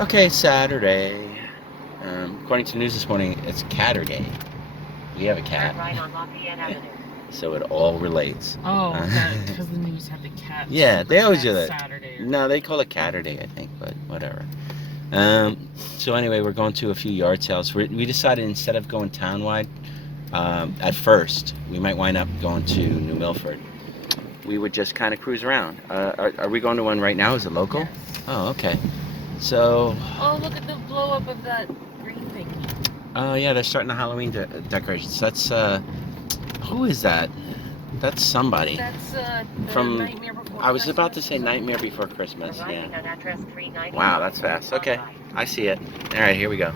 Okay, Saturday. According to the news this morning, it's Catterday. We have a cat. Right on Lafayette Avenue. So it all relates. Oh, because the news had the cat. Yeah, they always do that. Saturday. No, they call it Catterday, I think, but whatever. So anyway, we're going to a few yard sales. We decided instead of going townwide, at first, we might wind up going to New Milford. We would just kind of cruise around. Are we going to one right now? Is it local? Yes. Oh, okay. So... Oh, look at the blow up of that green thing. Oh, yeah, they're starting the Halloween decorations. That's, who is that? That's somebody. That's, from Nightmare Before I was Christmas. about to say Nightmare Before Christmas, yeah. Arriving at address 390. Wow, that's fast. Okay, I see it. All right, here we go.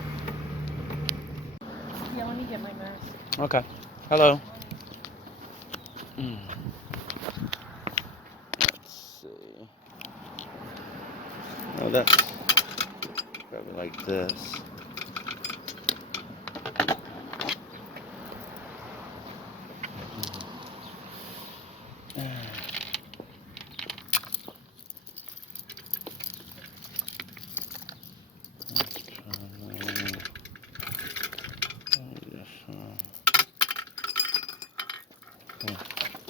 Yeah, let me get my mask. Okay. Hello. Let's see. Oh, that's probably like this.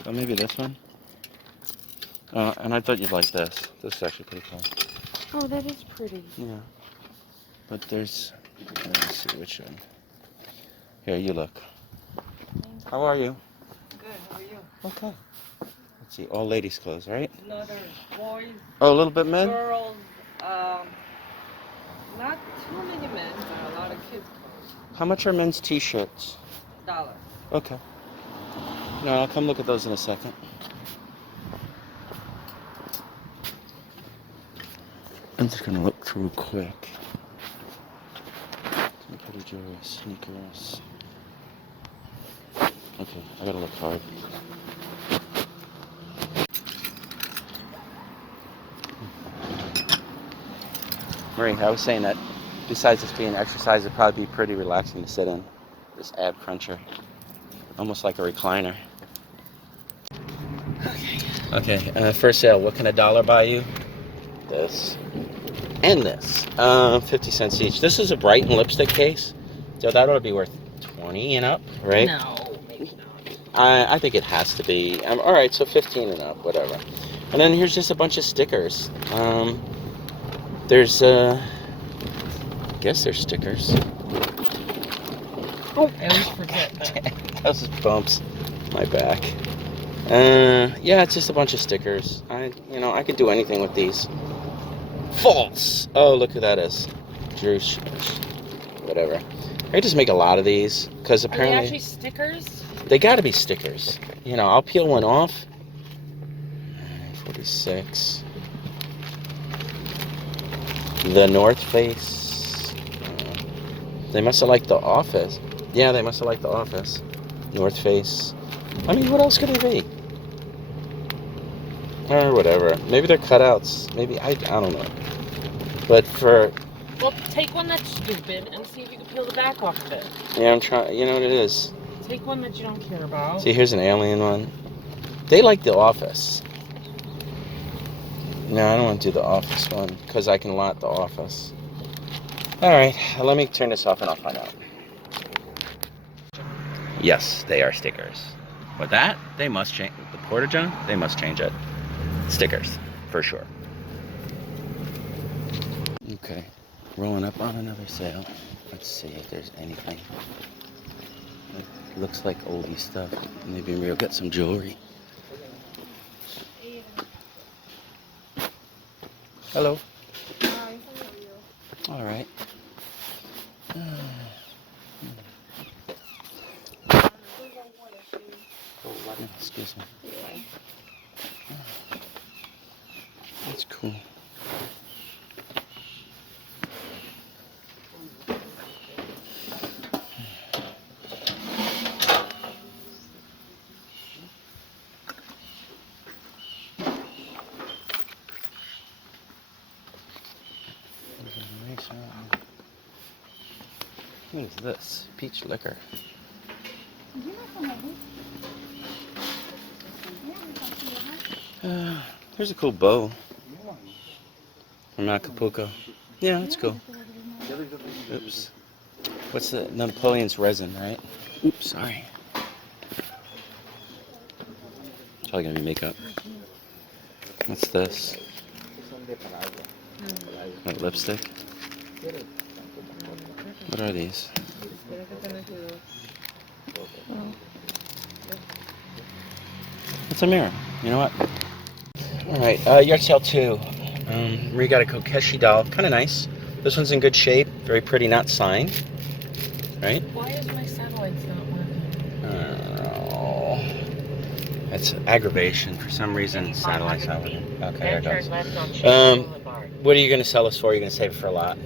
Oh, maybe this one? And I thought you'd like this. This is actually pretty cool. Oh, that is pretty. Yeah. But there's... Let's see which one. Here, you look. How are you? Good, how are you? Okay. Let's see, all ladies' clothes, right? No, there's boys, Oh, a little bit men? girls, not too many men, but a lot of kids' clothes. How much are men's t-shirts? $1. Okay. No, I'll come look at those in a second. I'm just gonna look through quick. Pretty jewelry, sneakers. Okay, I gotta look hard. Marie, I was saying that besides this being exercise, it'd probably be pretty relaxing to sit in. This ab cruncher. Almost like a recliner. Okay, first sale. What can $1 buy you? This. And this. 50 cents each. This is a Brighton lipstick case. So that ought to be worth 20 and up, right? No, maybe not. I think it has to be. Alright, so 15 and up, whatever. And then here's just a bunch of stickers. There's, I guess there's stickers. Oh, I always forget that. Those bumps my back. Yeah, it's just a bunch of stickers. I could do anything with these. False! Oh, look who that is. Drew, whatever. I just make a lot of these, because apparently... Are they actually stickers? They gotta be stickers. I'll peel one off. 46. The North Face. They must have liked The Office. Yeah, they must have liked The Office. North Face. I mean, what else could it be? Or whatever. Maybe they're cutouts. Maybe, I don't know. But for... Well, take one that's stupid and see if you can peel the back off of it. Yeah, I'm trying. You know what it is? Take one that you don't care about. See, here's an alien one. They like The Office. No, I don't want to do The Office one, because I can lot The Office. Alright, let me turn this off and I'll find out. Yes, they are stickers. But that, they must change. The Porta-John, they must change it. Stickers, for sure. Okay, rolling up on another sale. Let's see if there's anything. It looks like oldie stuff. Maybe we'll get some jewelry. Hello. Hi, how are you? All right. Excuse me. That's cool. What is this? Peach liquor. Here's a cool bow from Acapulco. Yeah, that's cool. Oops. What's the Napoleon's resin, right? Oops, sorry. Probably gonna be makeup. What's this? What, lipstick? What are these? It's a mirror. You know what? Alright, yard sale 2. We got a Chucky Doll. Kind of nice. This one's in good shape. Very pretty, not signed. Right? Why is my satellites not working? Oh. That's aggravation. For some reason, satellite's not working. Okay, there it Then goes. turn left on Schuylkill Boulevard. What are you going to sell us for? You're going to save it for a lot?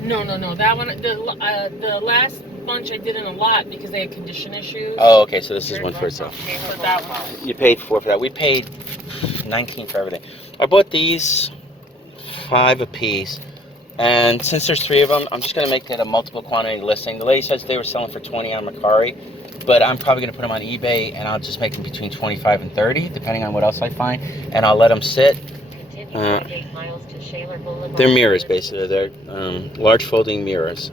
No. That one, the last bunch I did in a lot because they had condition issues. Oh, okay, so this is one for Turn itself. left on Taylor So that Boulevard. one. You paid 4 for that. We paid $19 for everything. I bought these 5 a piece, and since there's 3 of them, I'm just going to make it a multiple quantity listing. The lady says they were selling for 20 on Mercari, but I'm probably going to put them on eBay, and I'll just make them between 25 and 30, depending on what else I find, and I'll let them sit. Continue 48 miles to Shaler Boulevard. They're mirrors, basically. They're large folding mirrors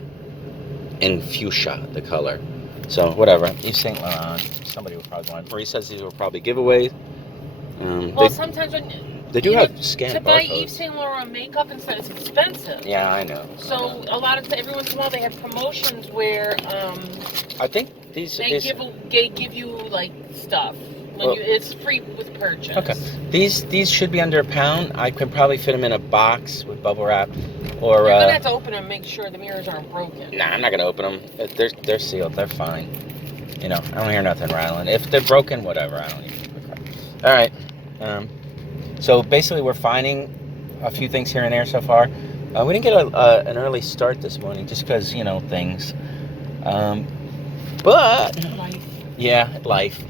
in fuchsia, the color. So, whatever. Yves Saint Laurent. Somebody will probably want. Marie says these were probably giveaways. Well, sometimes when they do you have know, scanned to buy barcodes. Yves Saint Laurent makeup instead, it's expensive. Yeah, I know. So a lot of every once in a while they have promotions where I think these. they give you like stuff when Well, it's free with purchase. Okay. These should be under £1. I could probably fit them in a box with bubble wrap, or. You're gonna have to open them and make sure the mirrors aren't broken. Nah, I'm not gonna open them. They're sealed. They're fine. You know, I don't hear nothing rattling. If they're broken, whatever. I don't even. All right. So basically, we're finding a few things here and there so far. We didn't get an early start this morning, just because things. But Life. yeah, life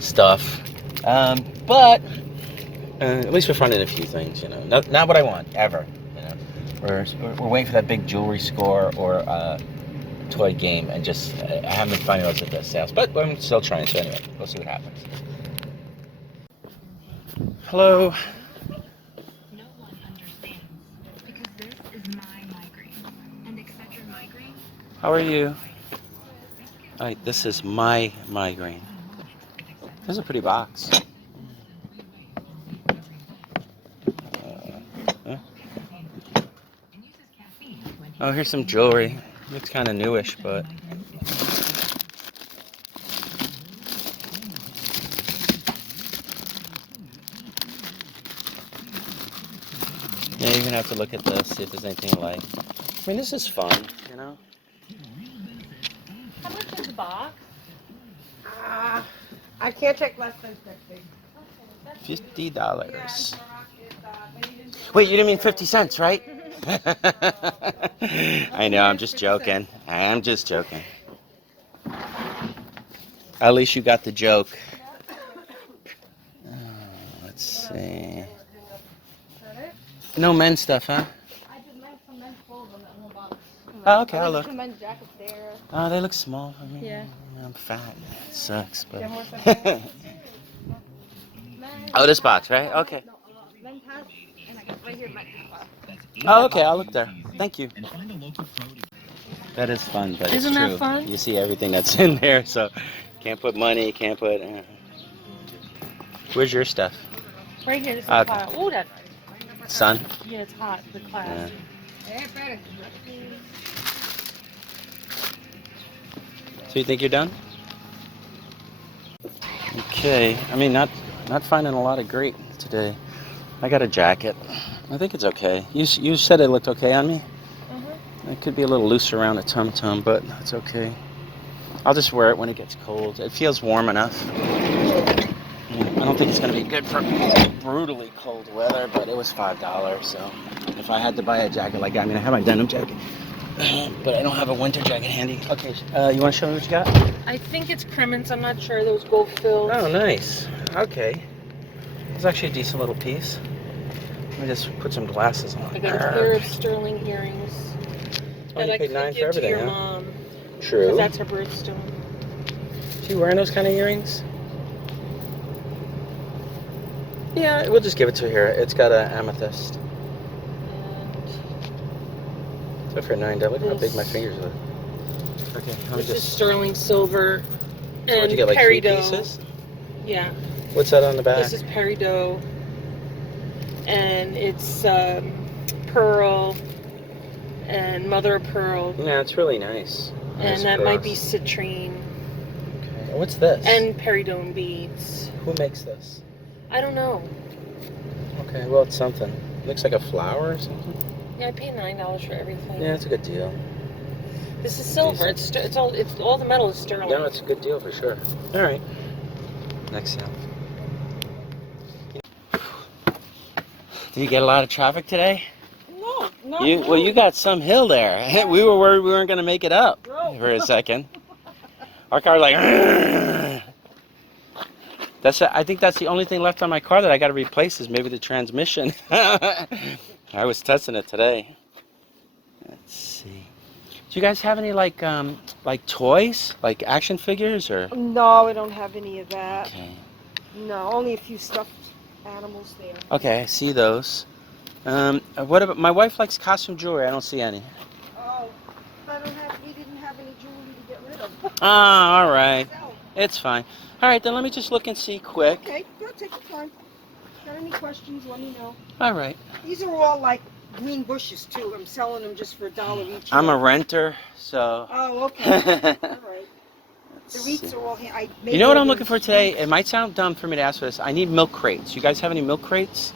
stuff. But at least we're finding a few things. Not what I want ever. We're waiting for that big jewelry score or toy game, and just I haven't been finding those at the sales, but I'm still trying. So anyway, we'll see what happens. Hello. No one understands because this is my migraine and Excedrin migraine. How are you? All right, this is my migraine. This is a pretty box. Oh, here's some jewelry. Looks kind of newish, but. Yeah, you're gonna have to look at this, see if there's anything like. I mean, this is fun, How much is the box? I can't take less than 60. $50. Wait, you didn't mean 50 cents, right? I know, I'm just joking. I'm just joking. At least you got the joke. Let's see. No men's stuff, huh? I did some men's clothes on that whole box. Oh, okay, I'll look. Some men's jackets there. Oh, they look small for me. Yeah. I'm fat. It sucks, but. You have more stuff there? Oh, this box, right? Okay. No, men's hats, and I got right here, men's class. Oh, okay, I'll look there. Thank you. That is fun, but Isn't it's that true. fun? You see everything that's in there, so can't put money, can't put. Where's your stuff? Right here, this is Okay. class. Oh, that's Son? yeah, it's hot. The class. Yeah. So you think you're done? Okay. I mean, not finding a lot of great today. I got a jacket. I think it's okay. You said it looked okay on me. It could be a little loose around the tum-tum, but it's okay. I'll just wear it when it gets cold. It feels warm enough. I don't think it's going to be good for brutally cold weather, but it was $5, so if I had to buy a jacket like that, I mean, I have my denim jacket, but I don't have a winter jacket handy. Okay, you want to show me what you got? I think it's Cremens. I'm not sure. Those gold filled. Oh, nice. Okay. It's actually a decent little piece. Let me just put some glasses on. I got a pair of sterling earrings. Oh, you that I paid could $9 for give everything, to your huh? mom. True. Because that's her birthstone. Is she wearing those kind of earrings? Yeah, we'll just give it to her. It's got an amethyst. So for $9, look how big This- my fingers are. Okay, let me This is just. sterling silver and What'd you get, like 3 peridot. pieces? Yeah, What's that on the back? this is peridot, and it's pearl and mother of pearl, Yeah, it's really nice. and Nice that might be pearls. citrine Okay. What's this? and peridot beads. Who makes this? I don't know. Okay, well, it's something. Looks like a flower or something. Yeah, I paid $9 for everything. Yeah, it's a good deal. This is silver. It's all the metal is sterling. No, it's a good deal for sure. All right. Next sale. Did you get a lot of traffic today? No, no. Well, you got some hill there. We were worried we weren't going to make it up No. for a second. Our car was like, "Argh." I think that's the only thing left on my car that I got to replace is maybe the transmission. I was testing it today. Let's see. Do you guys have any like toys, like action figures or? No, I don't have any of that. Okay. No, only a few stuffed animals there. Okay, I see those. What about my wife likes costume jewelry? I don't see any. Oh, we didn't have any jewelry to get rid of. Ah, all right. So, It's fine. All right, then let me just look and see quick. okay, go take your time. Got any questions, let me know. All right. These are all like green bushes too. I'm selling them just for $1 each. I'm a renter, so. Oh, okay. All right. The wreaths are all I made. You know what I'm all looking for those today? wreaths. It might sound dumb for me to ask for this. I need milk crates. You guys have any milk crates?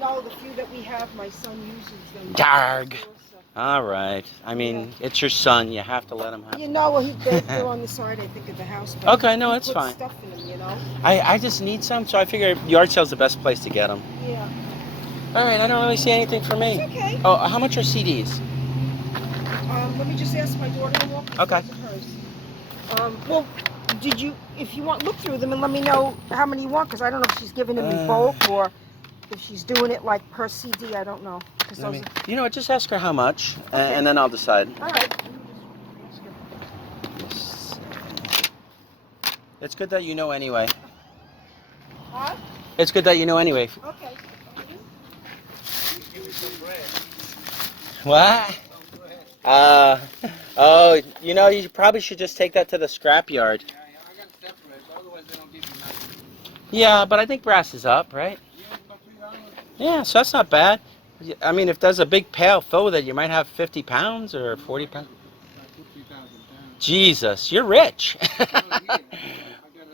No, the few that we have, my son uses them. Darg. So, All right. I mean, it's your son. You have to let him have. you know, well, they're on the side, I think, of the house. But Okay, no, he it's puts fine. Stuff in them, you know. I just need some, so I figure yard sale's the best place to get them. Yeah. All right. I don't really see anything for me. It's okay. Oh, how much are CDs? Let me just ask my daughter-in-law. 'Cause Okay. those are hers. Well, if you want, look through them and let me know how many you want, because I don't know if she's giving them in bulk or if she's doing it like per CD. I don't know. 'Cause those You know what? Just ask her how much, and then I'll decide. are, all right. It's good that you know anyway. Huh? It's good that you know anyway. Okay. What? Oh, you know, you probably should just take that to the scrap yard. Yeah, but I think brass is up, right? Yeah, so that's not bad. I mean, if there's a big pail filled with it, you might have 50 pounds or 40 pounds. Jesus, you're rich.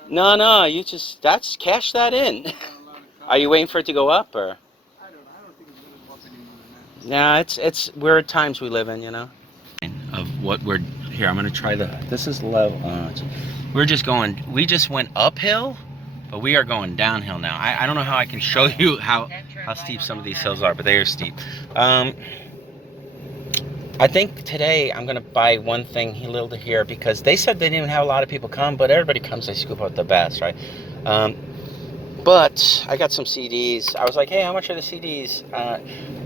No, you just, cash that in. Are you waiting for it to go up, or? Yeah, we're at times we live in, you know. Of what here, I'm gonna try this is low. We just went uphill, but we are going downhill now. I don't know how I can show you how steep some of these hills are, but they are steep. I think today I'm gonna buy one thing a little to here because they said they didn't even have a lot of people come, but everybody comes, they scoop out the best, right? But I got some CDs. I was like, hey, how much are the CDs?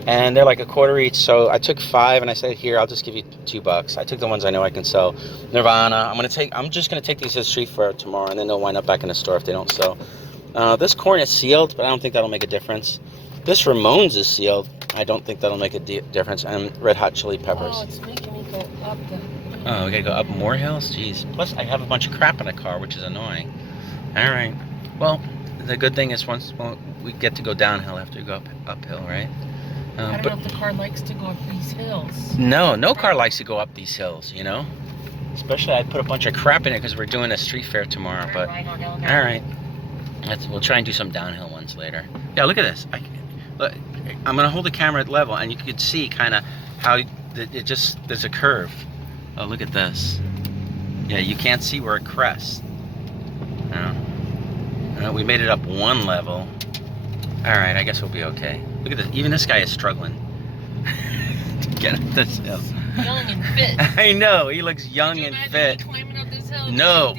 And they're like $0.25 each. So I took 5 and I said, here, I'll just give you $2. I took the ones I know I can sell. Nirvana. I'm just gonna take these to the street fair tomorrow, and then they'll wind up back in the store if they don't sell. This corn is sealed, but I don't think that'll make a difference. This Ramones is sealed. I don't think that'll make a difference. And Red Hot Chili Peppers. Oh, it's making me go up the. Oh, we gotta go up more hills? Jeez. Plus, I have a bunch of crap in the car, which is annoying. All right. Well, the good thing is once we get to go downhill after we go uphill, right? I don't know if the car likes to go up these hills. No car likes to go up these hills, you know? Especially I put a bunch of crap in it because we're doing a street fair tomorrow, but all right. We'll try and do some downhill ones later. Yeah, look at this. I'm gonna hold the camera at level and you could see kind of how there's a curve. Oh, look at this. Yeah, you can't see where it crests. We made it up one level. All right, I guess we'll be okay. Look at this. Even this guy is struggling to get up this hill. Young and fit. I know. He looks young and fit. Climbing up this hill? No,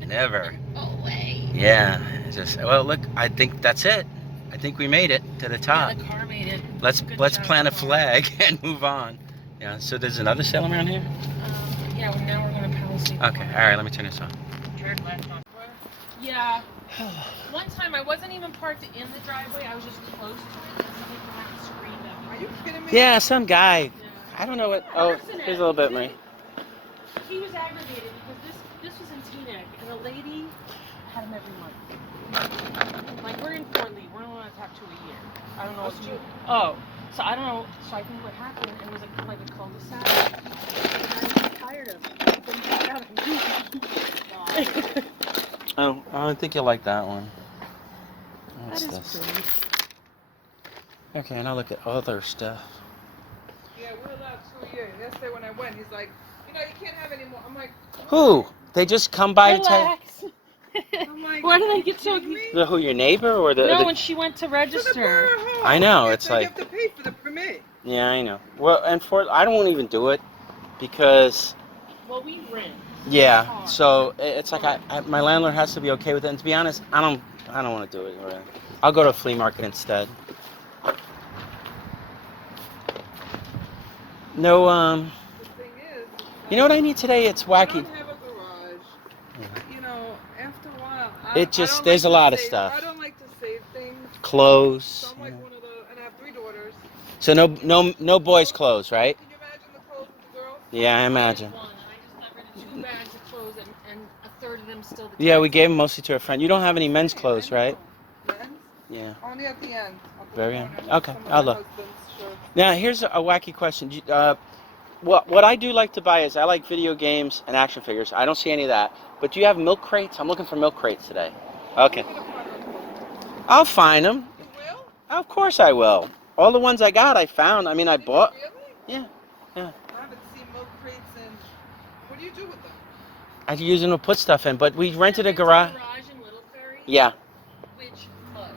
never. No way. Yeah. Well, look. I think that's it. I think we made it to the top. Yeah, the car made it. Let's Good plant a job, flag and move on. Yeah. So there's another sale around here. Yeah. Well, now we're going to Palisade. Okay. All right. Let me turn this on. Turn left on. Yeah. One time I wasn't even parked in the driveway. I was just close to it, and somebody came out and screamed at me. Are you kidding me? Yeah. Some guy. I don't know what. Oh, here's a little bit, Marie. He was aggravated because this was in Teaneck, and a lady had him every month. Like, we're in Fort Lee. We're only allowed to have 2 a year. I don't know what you... Oh. So I don't know. So I think what happened, it was like a cul-de-sac. And I was tired of it. Oh, I don't think you'll like that one. What's That is this? pretty. Okay, now look at other stuff. Yeah, we're allowed 2 a year. Yesterday when I went, he's like, you can't have any more. I'm like, Who? They just come by and tell. Relax. I'm like, Why did I get so... Who, your neighbor or the? No, the... when she went to to the register. borough hall. I know, You it's have to- like- You have to pay for the permit. Yeah, I know. Well, and I don't even do it because. Well, we rent. Yeah. So it's like my landlord has to be okay with it. And to be honest, I don't want to do it. Really. I'll go to a flea market instead. No. The thing is, You know what I need today? It's I wacky. don't have a garage. After a while, It just there's a lot of stuff. I don't like to save things. Clothes. So I'm like one of the, and I have 3 daughters. So no boys' clothes, right? Can you imagine the clothes with the girls? Yeah, I imagine. One, and I just got rid of 2 bags of clothes, and a third of them still. Yeah, we gave them mostly to a friend. You don't have any men's clothes, right? Men's? Yeah. Only at the end. At the Very end. corner, Okay, some of I'll my look. husband's shirts. Now here's a wacky question. What I do like to buy is I like video games and action figures. I don't see any of that. But do you have milk crates? I'm looking for milk crates today. Okay. I'll find them. You will? Of course I will. All the ones I got, I found. I mean, I bought. Really? Yeah. I haven't seen milk crates in. What do you do with them? I use them to put stuff in. But we rented a There's garage. garage in Little Ferry, Yeah. which floods.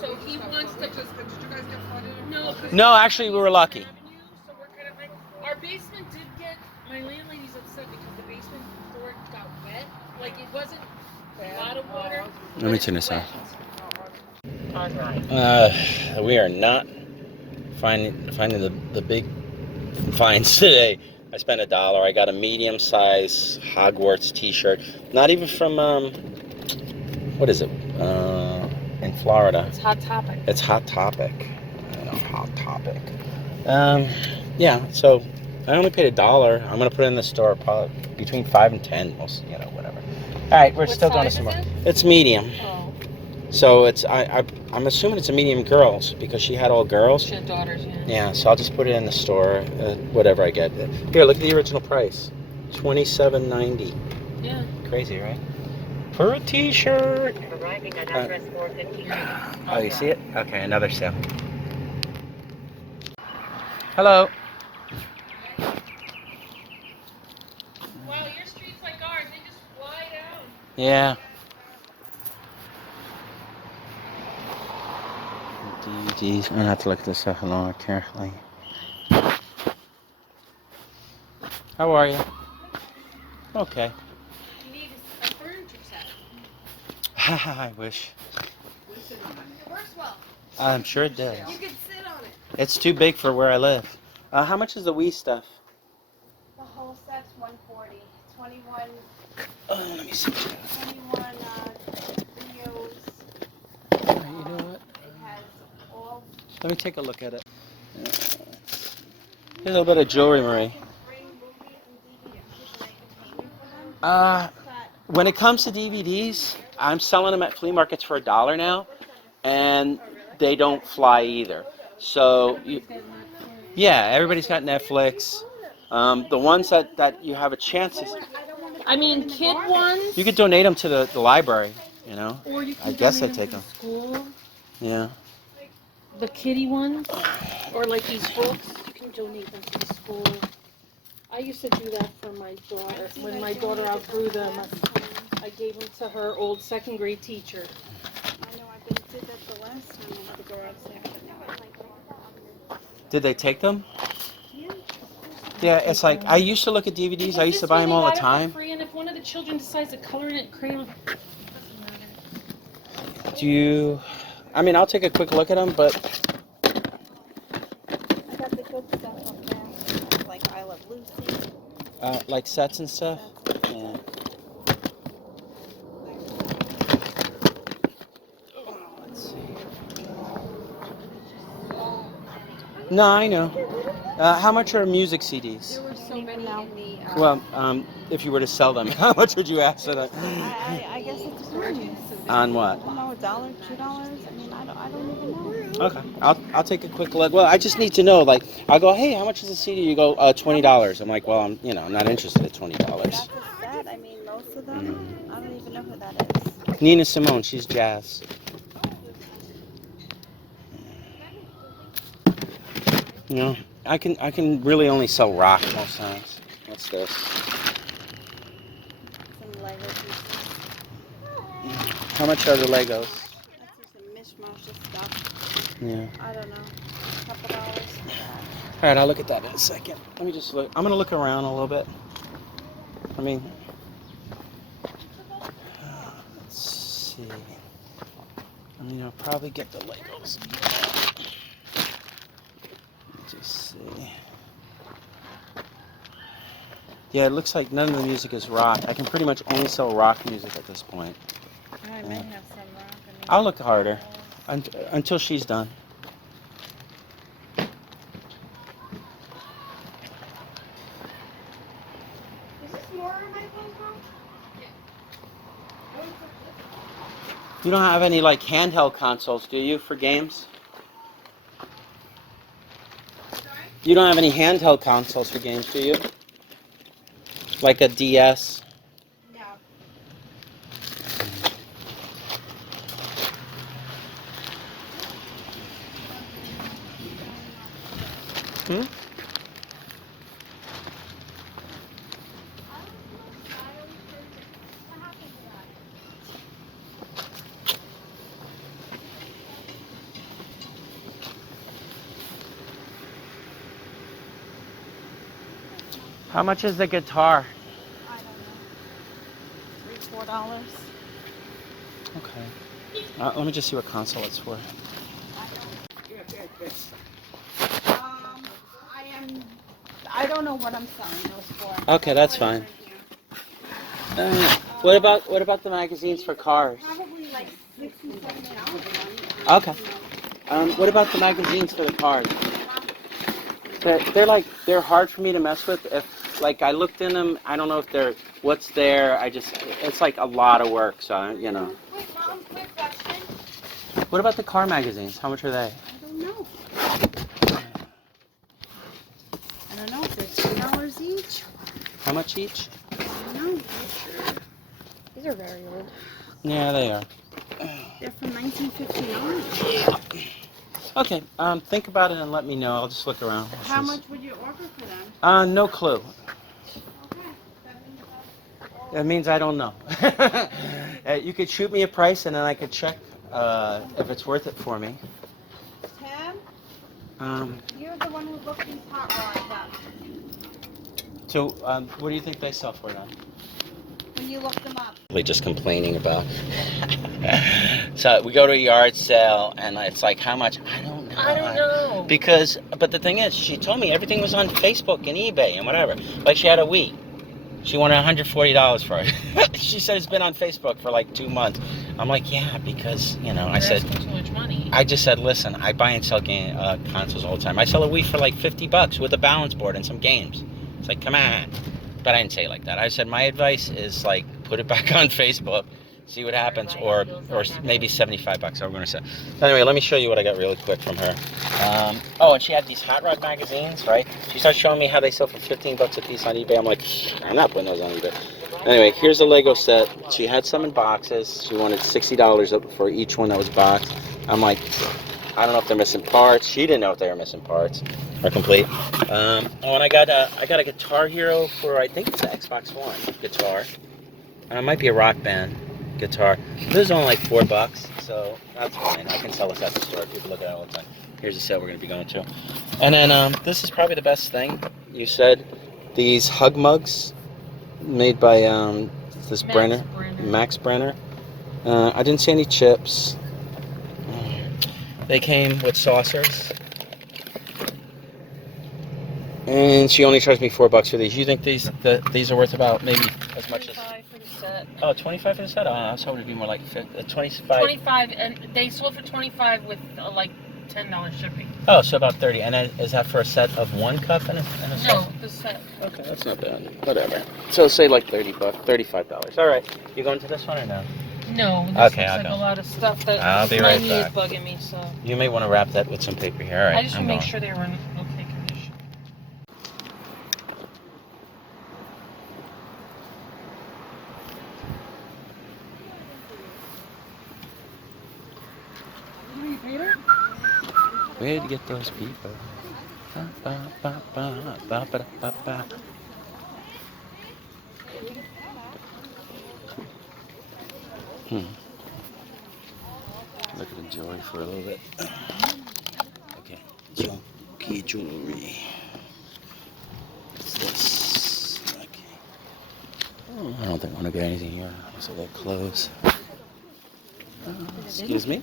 So he wants to. Did you guys get flooded? No, 'cause No, actually, we were lucky. Avenue, so we're kind of like, our basement did get. My landlady's upset because the basement floor got wet. Like it wasn't a lot of water. Let me turn this on. On right. We are not finding the big finds today. I spent $1. I got a medium-size Hogwarts T-shirt. Not even from what is it? In Florida. It's Hot Topic. It's Hot Topic. I know, Hot Topic. Yeah. So I only paid $1. I'm gonna put it in the store probably between 5 and 10. Most, whatever. All right, we're What still going to size some. is it? It's medium. Oh, So it's I'm assuming it's a medium girls because she had all girls. she had daughters, yeah. Yeah, so I'll just put it in the store, whatever I get. Here, look at the original price, $27.90. Yeah. Crazy, right? For a T-shirt. Arriving at address 453. Oh, you see it? Okay, another sale. Hello. Wow, your street's like ours. They just fly down. Yeah. DVDs. I'm gonna have to look this up a little more carefully. How are you? Okay. You need a furniture set. I wish. Listen on it. It works well. I'm sure it does. You can sit on it. It's too big for where I live. How much is the Wii stuff? The whole set's $140. 21 Let me see. 21 videos. You know what? It has all. Let me take a look at it. Here's a little bit of jewelry, Marie. Bring movies and DVDs. Make a payment for them. But When it comes to DVDs, I'm selling them at flea markets for $1 now, and they don't fly either. So, yeah, everybody's got Netflix. The ones that you have a chance to, I mean, kid ones. you could donate them to the library, Or you can I guess donate I'd take to them. School. Yeah. The kitty ones, or like these books, you can donate them to the school. I used to do that for my daughter. When my daughter outgrew them, I gave them to her old 2nd grade teacher. I know I did that the last time I had to go outside. Did they take them? Yeah, it's like, I used to look at DVDs. I used to buy them all the time. Free, and if one of the children decides to color in it crayon, Do you, I mean, I'll take a quick look at them, but I got the good stuff up there. Like I Love Lucy. like sets and stuff. Yeah. Let's see. No, I know. How much are music CDs? There were so many in the. Well, if you were to sell them, how much would you ask for that? I guess it depends. On what? I don't know, $1, $2. I mean, I don't even know. Okay, I'll take a quick look. Well, I just need to know. Like, I'll go, hey, how much is a CD? You go, $20. I'm like, well, I'm not interested at $20. That's a set. I mean, most of them. I don't even know who that is. Nina Simone, she's jazz. You know, I can really only sell rock most times. What's this? Some Lego pieces. How much are the Legos? That's just some mishmash of stuff. Yeah. I don't know. A couple dollars for that. All right, I'll look at that in a second. Let me just look. I'm gonna look around a little bit. I mean, let's see. I mean, I'll probably get the Legos. Let's just see. Yeah, it looks like none of the music is rock. I can pretty much only sell rock music at this point. I might have some rock. I'll look harder until she's done. Is this more of my phone? You don't have any like handheld consoles, do you, for games? You don't have any handheld consoles for games, do you? Like a DS? No. Hmm? How much is the guitar? I don't know. $3, $4. Okay. Let me just see what console it's for. I don't know what I'm selling those for. Okay, that's fine. What about the magazines for cars? Probably like $60, $70. Okay. What about the magazines for the cars? They're hard for me to mess with. If like I looked in them, I don't know if they're what's there. It's like a lot of work. So Wait, Mom, quick question. What about the car magazines? How much are they? I don't know. I don't know if they're $2 each. How much each? I don't know. These are very old. Yeah, they are. They're from 1959. Okay. Think about it and let me know. I'll just look around. How much would you order for them? No clue. Okay. That means I don't know. You could shoot me a price and then I could check if it's worth it for me. Tim, you're the one who looked these hot rods up. So, what do you think they sell for then? When you looked them up. Just complaining about. So we go to a yard sale and it's like, how much? I don't know. Because, but the thing is, she told me everything was on Facebook and eBay and whatever. Like she had a Wii. She wanted $140 for it. She said it's been on Facebook for like 2 months. I'm like, yeah, because, I said, too much money. I just said, listen, I buy and sell game consoles all the time. I sell a Wii for like $50 with a balance board and some games. It's like, come on. But I didn't say it like that. I said, my advice is like, put it back on Facebook, see what happens, or maybe $75 I'm going to say. Anyway, let me show you what I got really quick from her. Oh, and she had these hot rod magazines, right? She started showing me how they sell for $15 a piece on eBay. I'm like, I'm not putting those on eBay. Anyway, here's a Lego set. She had some in boxes. She wanted $60 up for each one that was boxed. I'm like, I don't know if they're missing parts. She didn't know if they were missing parts or complete. Oh, and I got a Guitar Hero for, I think it's an Xbox One guitar. It might be a Rock Band guitar. This is only like $4, so that's fine. I can sell this at the store. People look at it all the time. Here's the sale we're going to be going to. And then this is probably the best thing. You said these hug mugs made by this Max Brenner. I didn't see any chips. They came with saucers. And she only charged me $4 for these. You think these are worth about maybe as much as... $25 for the set. Oh, $25 for the set? Oh, I was hoping it'd be more like 25. 25, and they sold for $25 with like $10 shipping. Oh, so about 30. And then, is that for a set of one cup and a set? No, the set. Okay, that's not bad. Whatever. So say like $30, $35. All right. You going to this one or no? No, this Okay, I'll looks like go. a lot of stuff that I'll be my right knee back. is bugging me, so. You may want to wrap that with some paper here. All right. I just want I'm to make going. sure they were in okay condition. Where'd you get those people? Ba, ba, ba, ba, ba, ba, ba, ba. Look at the jewelry for a little bit. Okay, junky jewelry. What's this? Okay. Oh, I don't think I want to get anything here. So they'll close. Excuse me?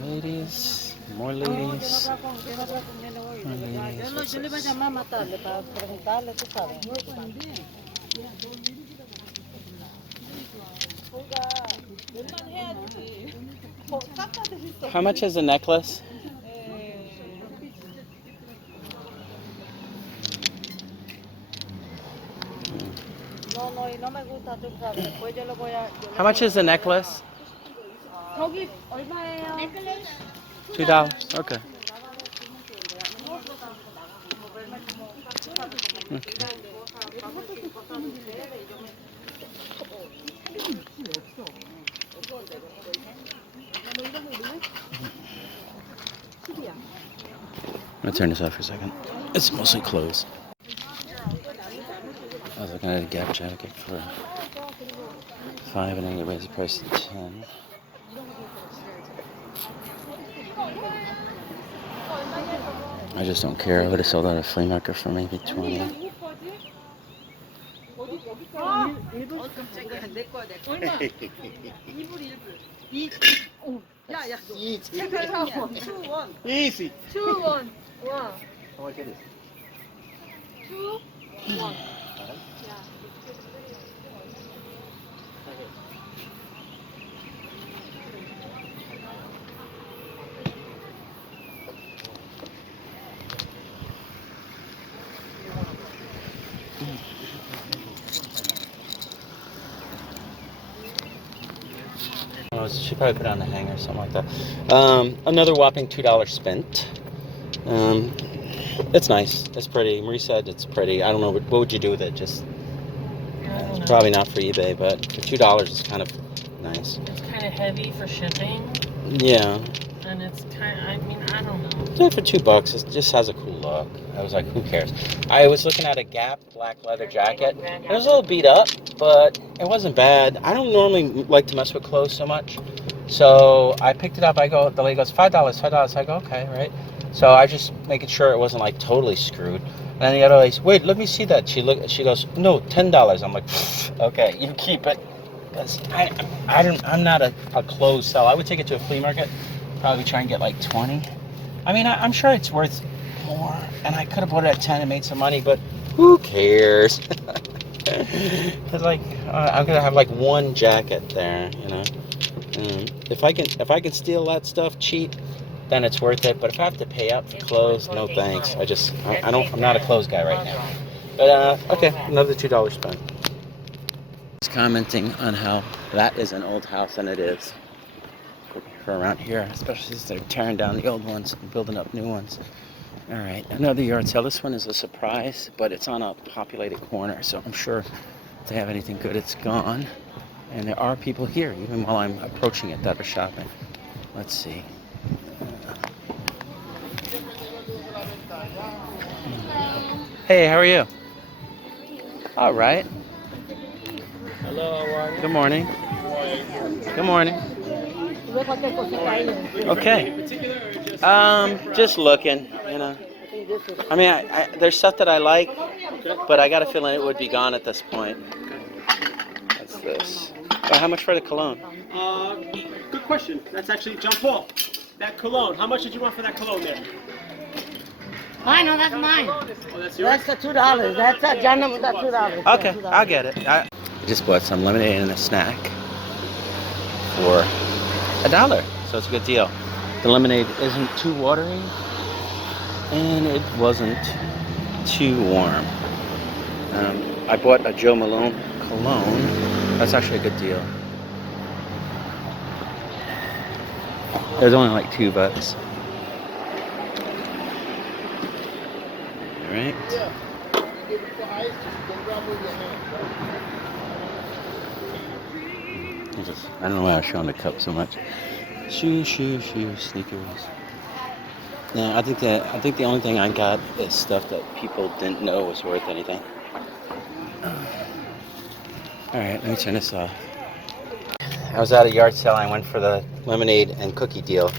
Ladies, more ladies. How much is a necklace? How much is the necklace? $2. Okay. I'm gonna turn this off for a second. It's mostly closed. I was looking at a Gap jacket for $5 and then they raised the price to $10. I just don't care. I would have sold out a flea market for maybe 20. Easy. 2, 1, 1. How much it is? 2, 1. She probably put it on the hanger or something like that. Another whopping $2 spent. It's nice. It's pretty. Marie said it's pretty. I don't know. What would you do with it? Just it's probably not for eBay, but for $2 it's kind of nice. It's kind of heavy for shipping. Yeah. And it's kind of, I mean, I don't know. Yeah, for $2, it just has a cool look. I was like, who cares? I was looking at a Gap black leather jacket. It was a little beat up, but it wasn't bad. I don't normally like to mess with clothes so much. So I picked it up. The lady goes, $5. I go, okay, right? So I just making sure it wasn't like totally screwed. And then the other lady, wait, let me see that. She goes, no, $10. I'm like, okay, you keep it. Because I'm not a clothes seller. I would take it to a flea market, probably try and get like 20. I mean, I'm sure it's worth more, and I could have bought it at 10 and made some money, but who cares? It's like I'm gonna have like one jacket there, you know. If I can steal that stuff cheap, then it's worth it. But if I have to pay up for clothes, no thanks. I'm not a clothes guy right now. But okay, another $2 spent. Just commenting on how that is an old house, and it is. For around here, especially since they're tearing down the old ones and building up new ones. All right, another yard sale. This one is a surprise, but it's on a populated corner, so I'm sure if they have anything good, it's gone. And there are people here, even while I'm approaching it, that are shopping. Let's see. Hey, how are you? All right. Hello, how are you? Good morning. Good morning. Okay. Just looking, you know. I mean, there's stuff that I like, but I got a feeling it would be gone at this point. What's this? How much for the cologne? Good question. That's actually John Paul. That cologne. How much did you want for that cologne there? I know, that's mine. Oh, that's yours? That's the $2. That's a gentleman. That's $2. Okay, I'll get it. Just bought some lemonade and a snack for $1, so it's a good deal. The lemonade isn't too watery, and it wasn't too warm. I bought a Joe Malone cologne. That's actually a good deal. It was only like $2. All right. I don't know why I was showing the cup so much. Shoes, sneakers. No, I think the only thing I got is stuff that people didn't know was worth anything. All right, let me turn this off. I was at a yard sale. I went for the lemonade and cookie deal.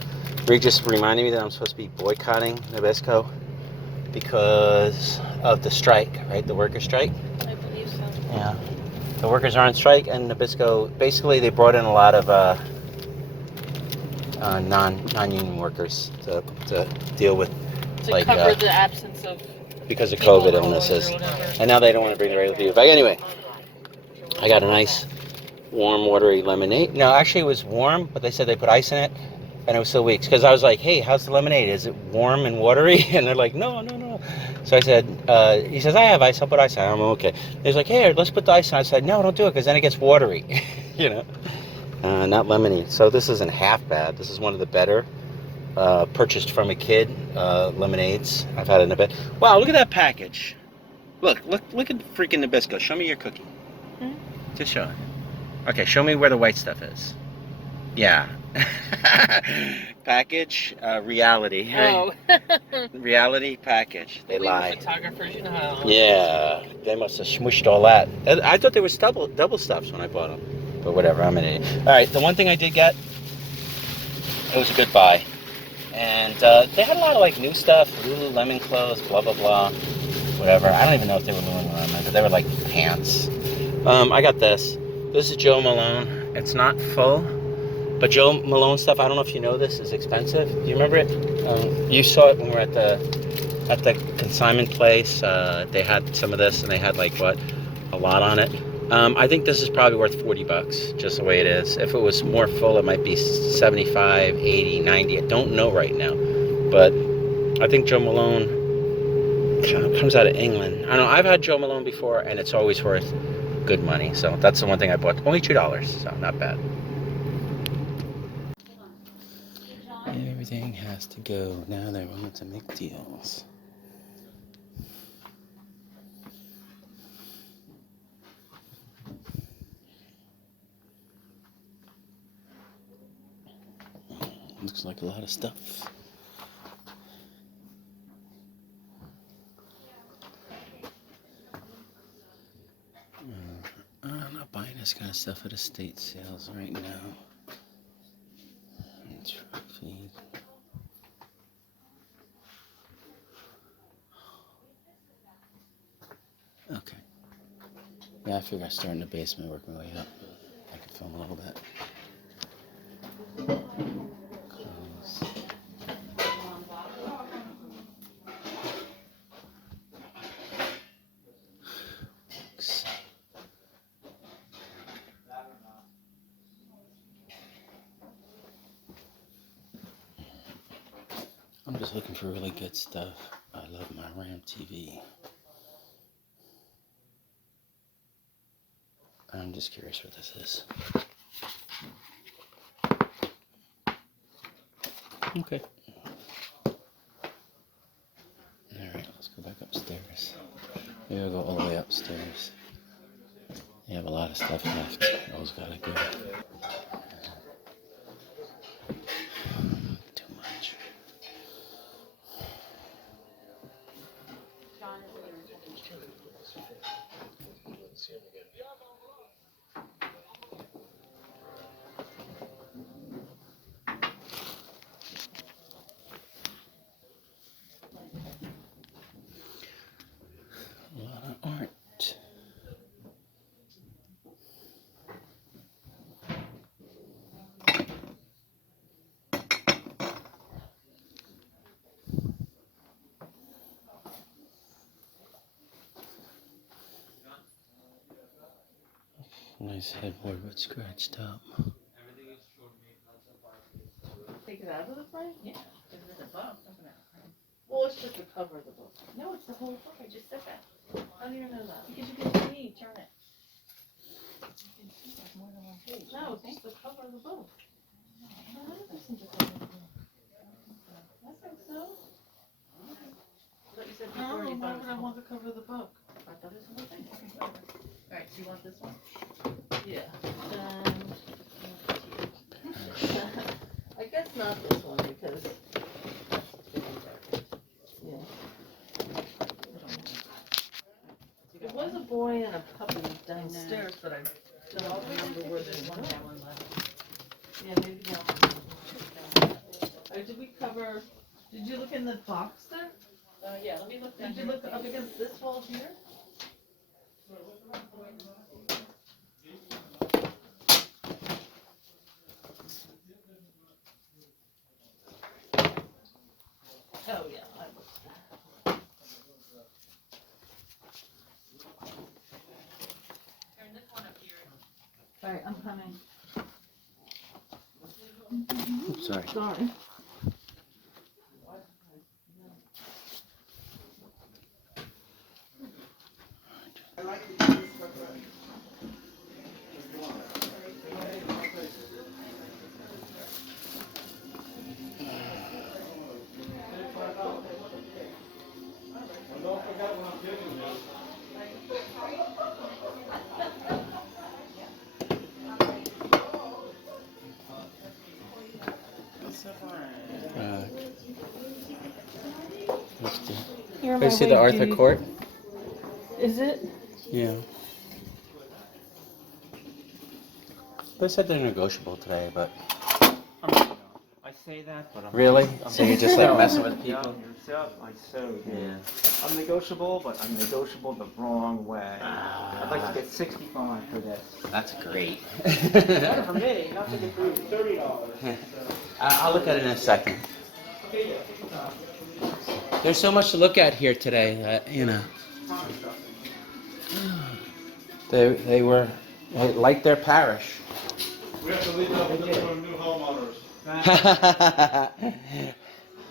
Rick just reminded me that I'm supposed to be boycotting Nabisco because of the strike, right? The worker strike. I believe so. Yeah, the workers are on strike, and Nabisco basically they brought in a lot of non-union workers to deal with To cover the absence of because of COVID illnesses, and now they don't want to bring the regular people back. Anyway, I got a nice warm, watery lemonade. No, actually it was warm, but they said they put ice in it, and it was still weak. Because I was like, hey, how's the lemonade? Is it warm and watery? And they're like, no. So I said, he says, I have ice. I'll put ice on it. I'm okay. He's like, hey, let's put the ice on. I said, no, don't do it, because then it gets watery. You know, not lemony. So this isn't half bad. This is one of the better purchased from a kid lemonades I've had in a bit. Wow, look at that package. Look at freaking Nabisco. Show me your cookie. Hmm? Just show it. Okay, show me where the white stuff is. Yeah. Package, reality. Oh. Reality package. They lie. Photographers, you know how. Yeah, they must have smushed all that. I thought they were double stuffs when I bought them. But whatever, I'm an idiot. All right, the one thing I did get, it was a good buy. And they had a lot of like new stuff, Lululemon clothes, blah, blah, blah. Whatever. I don't even know if they were Lululemon, but they were like pants. I got this. This is Joe Malone. It's not full, but Joe Malone stuff, I don't know if you know this, is expensive. Do you remember it? You saw it when we were at the consignment place. They had some of this, and they had like what, a lot on it. I think this is probably worth $40, just the way it is. If it was more full, it might be 75, 80, 90. I don't know right now, but I think Joe Malone comes out of England. I know I've had Joe Malone before, and it's always worth good money. So that's the one thing I bought. Only $2, so not bad. Everything has to go. Now they're willing to make deals. Looks like a lot of stuff. I'm not buying this kind of stuff at estate sales right now. Trophy. Okay. Yeah, I figure I start in the basement, work my way up. I can film a little bit. Close. Books. I'm just looking for really good stuff. I love my RAM TV. I'm just curious what this is. Okay. Alright, let's go back upstairs. Maybe I'll go all the way upstairs. You have a lot of stuff left. Always gotta go. Too much. A lot of art. Nice headboard, but scratched up. Take it out of the frame? Yeah. It's in the book, doesn't it? Well, it's just the cover of the book. No, it's the whole book. I just said that. How do you know that? Because you can see, turn it. No, it's just the cover of the book. I think so. But you said before you thought I want the cover of the book. I thought it was the whole thing. Alright, so you want this one? Yeah. I guess not this one because yeah. There was a boy and a puppy downstairs, but I don't remember where they went. Yeah, maybe not. Did we cover? Did you look in the box there? Yeah, let me look. Did you look up against this wall here? Oh yeah, I looked. Turn this one up here. Alright, I'm coming. Oops, sorry. Sorry. You see the Arthur Court? Is it? Yeah. They said they're negotiable today, but I say that, but I'm really? So you're just like messing with Yeah, people? yourself, I so do. Yeah. I'm negotiable, but I'm negotiable the wrong way. I'd like to get 65 for this. That's great. Better for me, not to get for you. $30. I'll look at it in a second. There's so much to look at here today that, you know. They like their parish. We have to leave that with the new homeowners.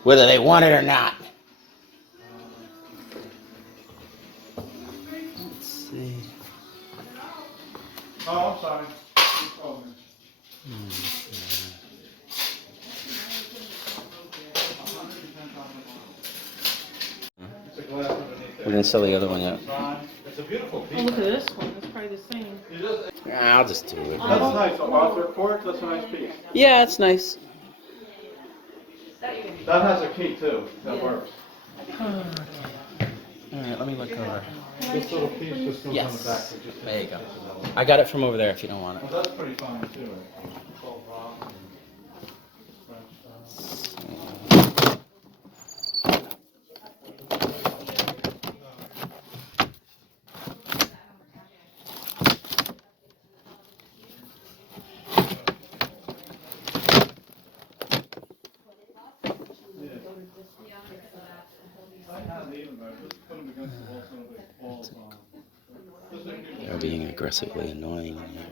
Whether they want it or not. Let's see. Oh, I'm sorry. You told me. It's a glass underneath We there. didn't sell the other one yet. It's a beautiful Oh, piece. look at this one. It's probably the same. I'll just do it. That's nice. So Arthur Court, that's a nice piece. Yeah, it's nice. That has a key too. That works. Alright, let me look over. This little piece just goes on the back. Yes. So just There you go. I got it from over there if you don't want it. Well, that's pretty fine too. It's all rock and French style. They're being aggressively annoying in here.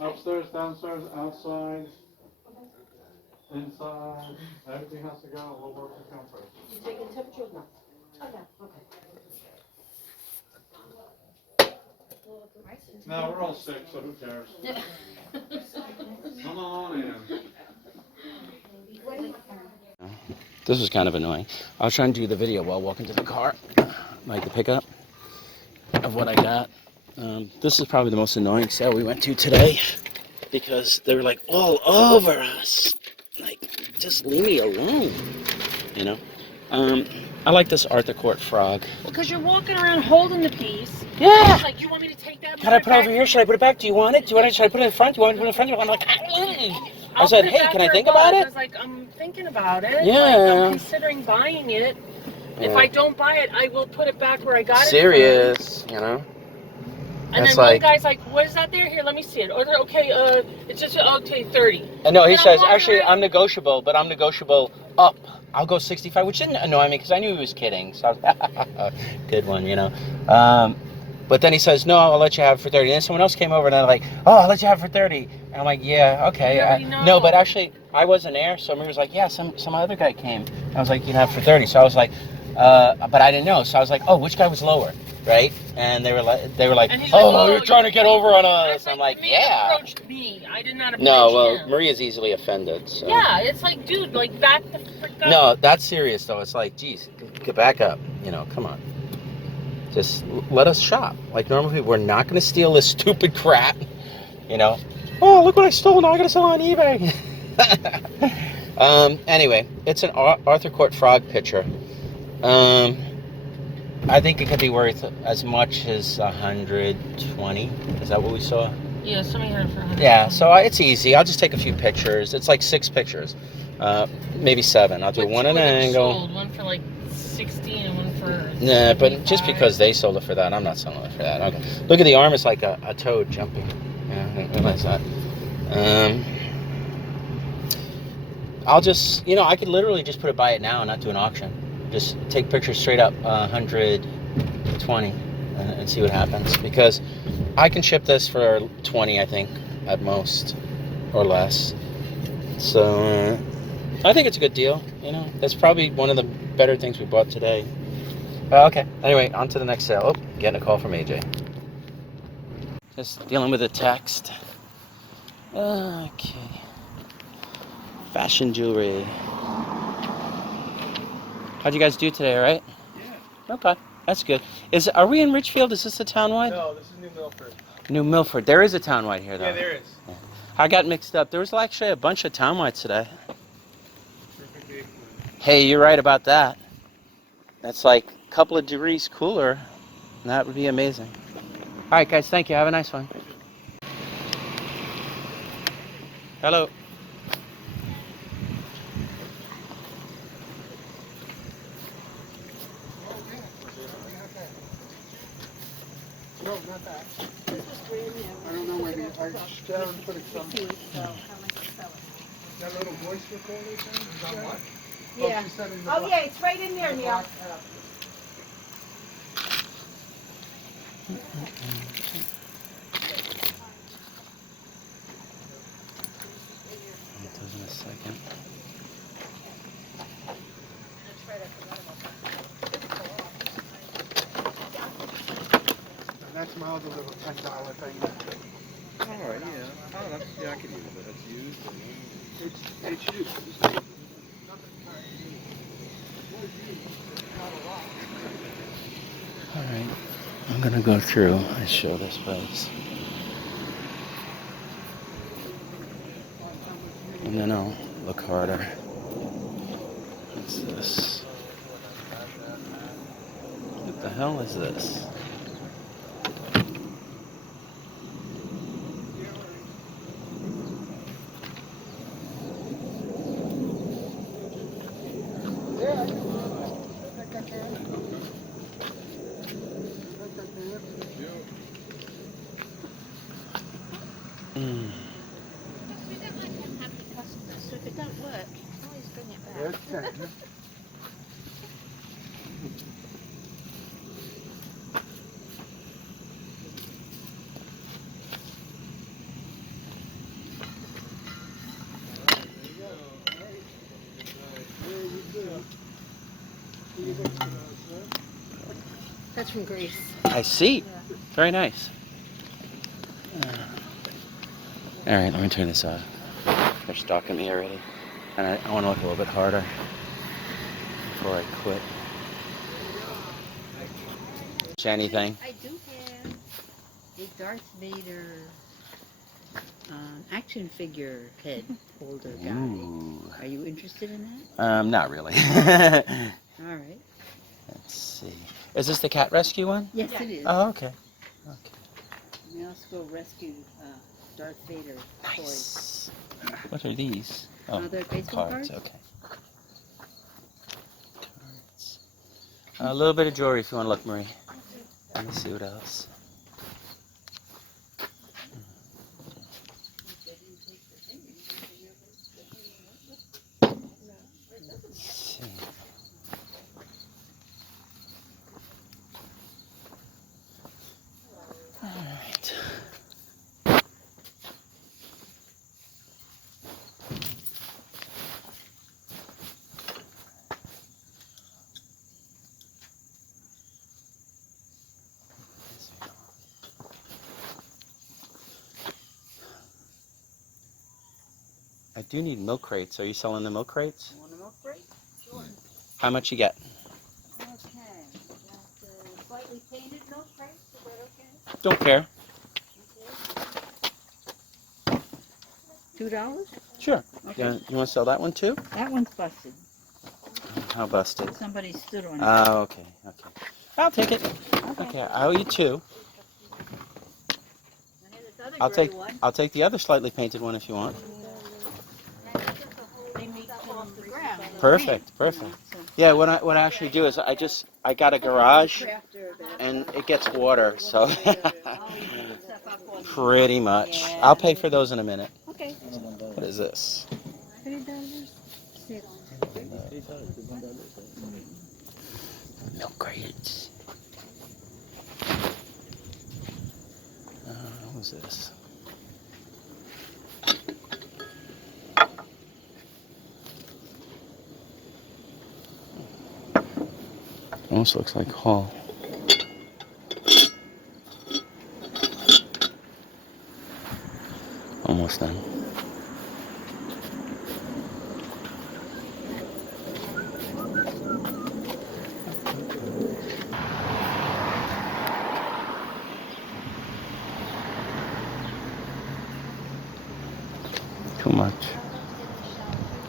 Upstairs, downstairs, outside, inside, everything has to go. We'll work the comfort. You taking temperature or not? Okay, okay. No, we're all sick, so who cares? Come on in. This was kind of annoying. I was trying to do the video while walking to the car, like the pickup of what I got. This is probably the most annoying sale we went to today because they were like all over us. Like, just leave me alone, you know? I I like this Arthur Court frog. Because you're walking around holding the piece. Yeah. It's like, you want me to take that? Should I put it over here? Should I put it back? Do you want it? Should I put it in front? Do you want me to put it in front? I'm like, I said, hey, can I think about it? I was like, I'm thinking about it. Yeah. Like, I'm considering buying it. If I don't buy it, I will put it back where I got it. Serious, you know? And then one guy's like, what is that there? Here, let me see it. Or, okay, it's just, okay, 30. No, he says, actually, I'm negotiable, but I'm negotiable up. I'll go 65, which didn't annoy me because I knew he was kidding. So, good one, you know. But then he says, no, I'll let you have it for 30. And then someone else came over and they're like, oh, I'll let you have it for 30. And I'm like, yeah, okay. No, but actually, I wasn't there. So Marie was like, yeah, some other guy came. And I was like, you can have it for 30. So I was like, but I didn't know. So I was like, oh, which guy was lower? Right? And they were like, oh, you're trying to get over on us. I'm like, yeah. Approached me. I did not approach No, well, him. Marie is easily offended. So. Yeah, it's like, dude, like, back the frick up. No, that's serious, though. It's like, geez, get back up. You know, come on. Just let us shop. Like normal people, we're not going to steal this stupid crap. You know? Oh, look what I stole. Now I got to sell on eBay. Anyway, it's an Arthur Court frog picture. I think it could be worth as much as 120. Is that what we saw? Yeah, somebody heard it for 100. Yeah, so it's easy. I'll just take a few pictures. It's like 6 pictures. Maybe 7. I'll do one at an angle. Sold, one for like 60 and one for Nah, but just because they sold it for that, I'm not selling it for that. Okay. Look at the arm. It's like a toad jumping. Yeah, I realize that. I'll just, you know, I could literally just put it by it now and not do an auction. Just take pictures straight up 120 and see what happens. Because I can ship this for 20, I think, at most, or less. So I think it's a good deal. You know, that's probably one of the better things we bought today. Okay. Anyway, on to the next sale. Oh, getting a call from AJ. Just dealing with a text. Okay. Fashion jewelry. How'd you guys do today, all right? Yeah. Okay, that's good. Are we in Richfield? Is this a townwide? No, this is New Milford. New Milford. There is a townwide here, though. Yeah, there is. Yeah. I got mixed up. There was actually a bunch of townwides today. Hey, you're right about that. That's like a couple of degrees cooler. That would be amazing. All right, guys, thank you. Have a nice one. Hello. No, not that. I don't know, maybe I just put it somewhere. That little voice recorder thing, is that what? Yeah. Oh, yeah, it's right in there, Neil. In a second. That's my other little $10 thing. All right, yeah. Oh, I could use it. It's used. It's used. All right, I'm gonna go through and show this place. And then I'll look harder. What's this? What the hell is this? That's from Greece. I see. Yeah. Very nice. All right, let me turn this off. They're stalking me already. And I want to look a little bit harder before I quit. Anything? I do have a Darth Vader action figure head holder guy. Ooh. Are you interested in that? Not really. All right. Let's see. Is this the cat rescue one? Yes, it is. Oh, okay. Okay. We also go rescue Darth Vader toys. Nice. What are these? Oh, They're baseball cards? Okay. Cards. A little bit of jewelry if you want to look, Marie. Let me see what else. I do need milk crates. Are you selling the milk crates? Want a milk crate? Sure. How much you get? Okay. Got the slightly painted milk crates. Is that okay? Don't care. $2? Sure. Okay. You want to sell that one too? That one's busted. How busted? Somebody stood on it. Oh, okay. Okay. I'll take it. Okay. I owe you 2. I'll take the other slightly painted one if you want. Perfect, perfect. Yeah, what I actually do is I got a garage and it gets water, so pretty much. I'll pay for those in a minute. Okay. What is this? Milk crates. What was this? Almost looks like Hall. Almost done. Too much.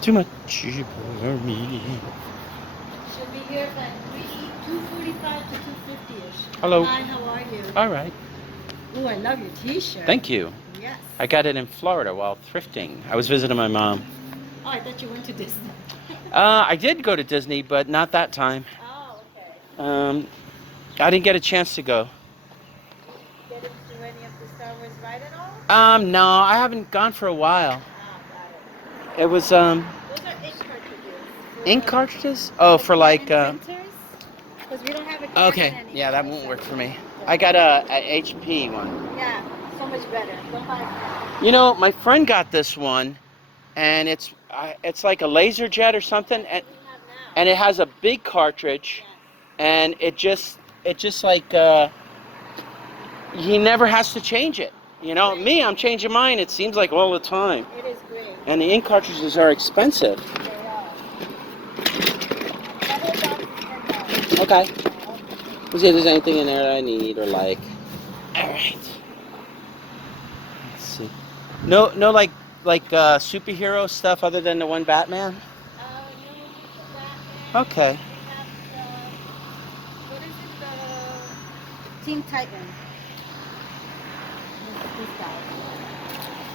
Too much for me. She'll be here from 2:45 to 2:50ish. Hello. Hi, how are you? All right. Oh, I love your T-shirt. Thank you. Yes. I got it in Florida while thrifting. I was visiting my mom. Oh, I thought you went to Disney. I did go to Disney, but not that time. Oh, okay. I didn't get a chance to go. Get into any of the Star Wars ride at all? No, I haven't gone for a while. Oh, got it. It was, Those are ink cartridges. ink cartridges? Oh, for like, Because we don't have a Canon okay. anymore, Yeah, that won't so- work for me. I got a HP one. Yeah, so much better. Don't buy it. You know, my friend got this one, and it's like a laser jet or something, and it has a big cartridge, and it just like he never has to change it. You know, me, I'm changing mine. It seems like all the time. It is great. And the ink cartridges are expensive. They are. That whole box is $10. Okay. Let's see if there's anything in there that I need or like. All right. Let's see. No, like superhero stuff other than the one Batman. No, Okay. we have what is it? The Teen Titan. This guy.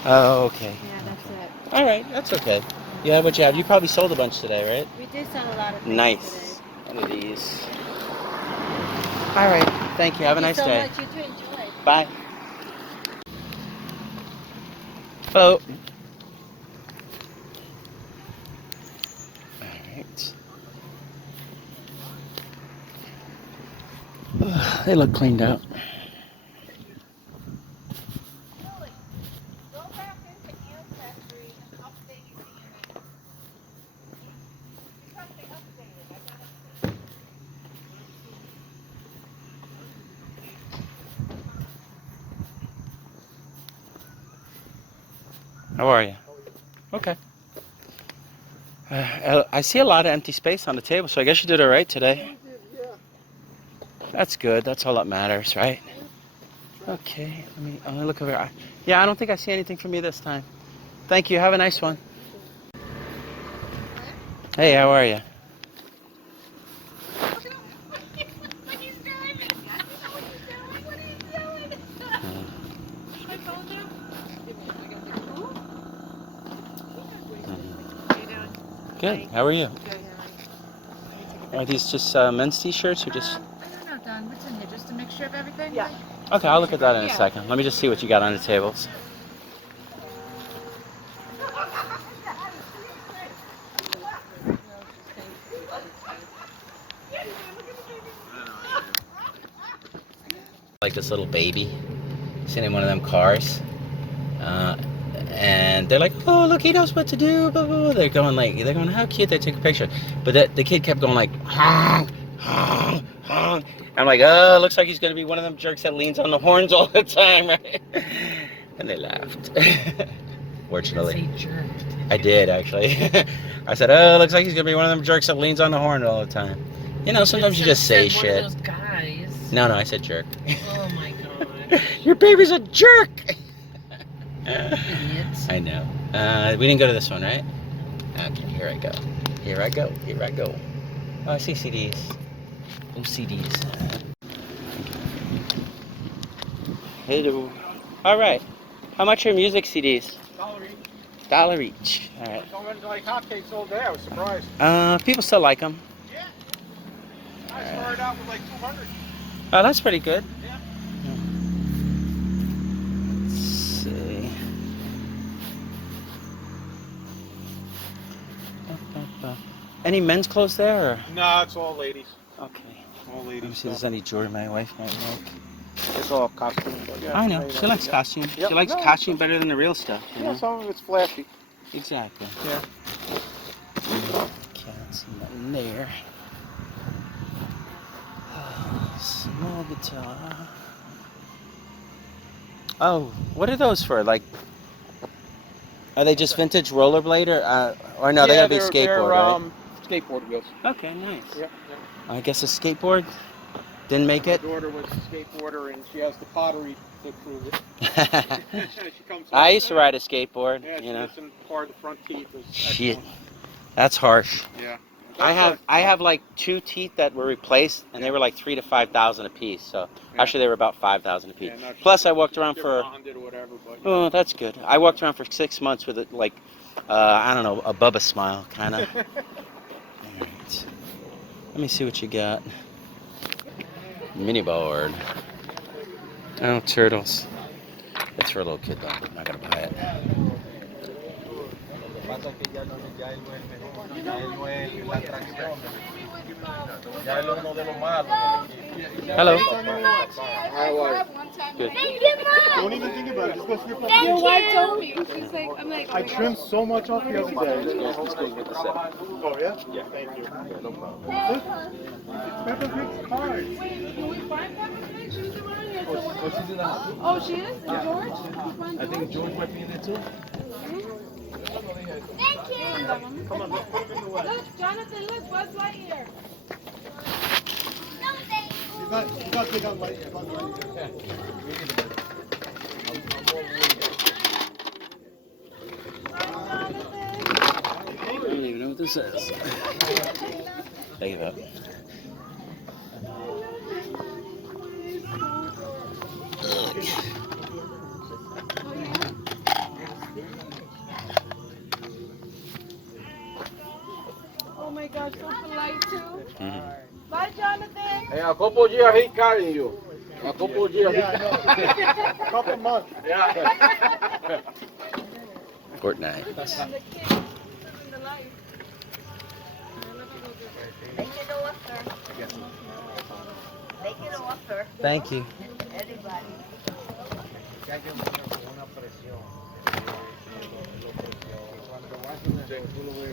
Oh, okay. Yeah, that's it. All right, that's okay. Yeah, what you have? You probably sold a bunch today, right? We did sell a lot of things Nice. today. One of these. All right. Thank you. Have a nice Thank you day. so much. You too. Enjoy. Bye. Hello. All right. They look cleaned out. How are you? Okay. I see a lot of empty space on the table, so I guess you did all right today. That's good. That's all that matters, right? Okay. Let me look over here. Yeah, I don't think I see anything from you this time. Thank you. Have a nice one. Hey, how are you? Good. How are you? Are these just men's t-shirts or just? I'm not done. What's in here? Just a mixture of everything? Yeah. Okay, I'll look at that in a second. Let me just see what you got on the tables. Like this little baby sitting in one of them cars, and they're like, "Oh, look, he knows what to do." Blah, blah, blah. They're going, "How cute!" They take a picture, but the kid kept going like, "Honk, honk, honk." I'm like, "Oh, looks like he's gonna be one of them jerks that leans on the horns all the time, right?" And they laughed. Fortunately, I did actually. I said, "Oh, looks like he's gonna be one of them jerks that leans on the horn all the time." You know, sometimes you just say shit. One of those guys. No, I said jerk. Oh my god. Your baby's a jerk! Idiots. I know. We didn't go to this one, right? Okay, here I go. Here I go. Here I go. Oh, I see CDs. Oh, CDs. Hello. All right. How much are music CDs? $1 each. All right. Don't like hotcakes all day. I was surprised. People still like them. Yeah. I started out with like 200. Oh, that's pretty good. Yeah. Let's see. Any men's clothes there? Or? No, it's all ladies. Okay. All ladies. Let me see if there's any jewelry my wife might like. It's all costume. But yeah, I know. She likes costume. Yep. She likes costume better than the real stuff. You know? Some of it's flashy. Exactly. Yeah. Can't see nothing there. Small guitar. Oh, what are those for? Like, are they just vintage rollerblade or no? They gotta be skateboard, right? Skateboard wheels. Okay, nice. Yep. I guess a skateboard didn't make it. My daughter was a skateboarder, and she has the pottery to prove it. She comes I used to ride a skateboard. Yeah, you know. Part of the front teeth was Shit, that's harsh. Yeah. I have like 2 teeth that were replaced, and they were like 3,000 to 5,000 a piece. So actually, they were about 5,000 a piece. Yeah, no, Plus, I walked around for. Or whatever, but, Oh, that's good. I walked around for 6 months with it, like, I don't know, a Bubba smile, kind of. All right. Let me see what you got. Mini board. Oh, turtles. It's for a little kid though. I'm not gonna buy it. Hello. Good. Don't even think about it. Just go strip off. Your wife told me. She's like, I'm like, I trimmed so much off the other day. Oh, yeah? Yeah. Thank you. No problem. Peppa Pig's card. Can we find Peppa Pig? She's around here. Oh, she's in the house. Oh, she is? Yeah. George? I think George might be in there too. Thank you. Come on, let's put him in the way. Look, Jonathan, look, Buzz Lightyear. He's not big on light. I don't even know what this is. Take it up. Oh my gosh, so polite too. Bye, Jonathan. Hey, a couple years he carrying you. A couple years. Yeah, a couple months. Yeah. Fortnite. Make it an offer. Make it an offer. Thank you. Everybody.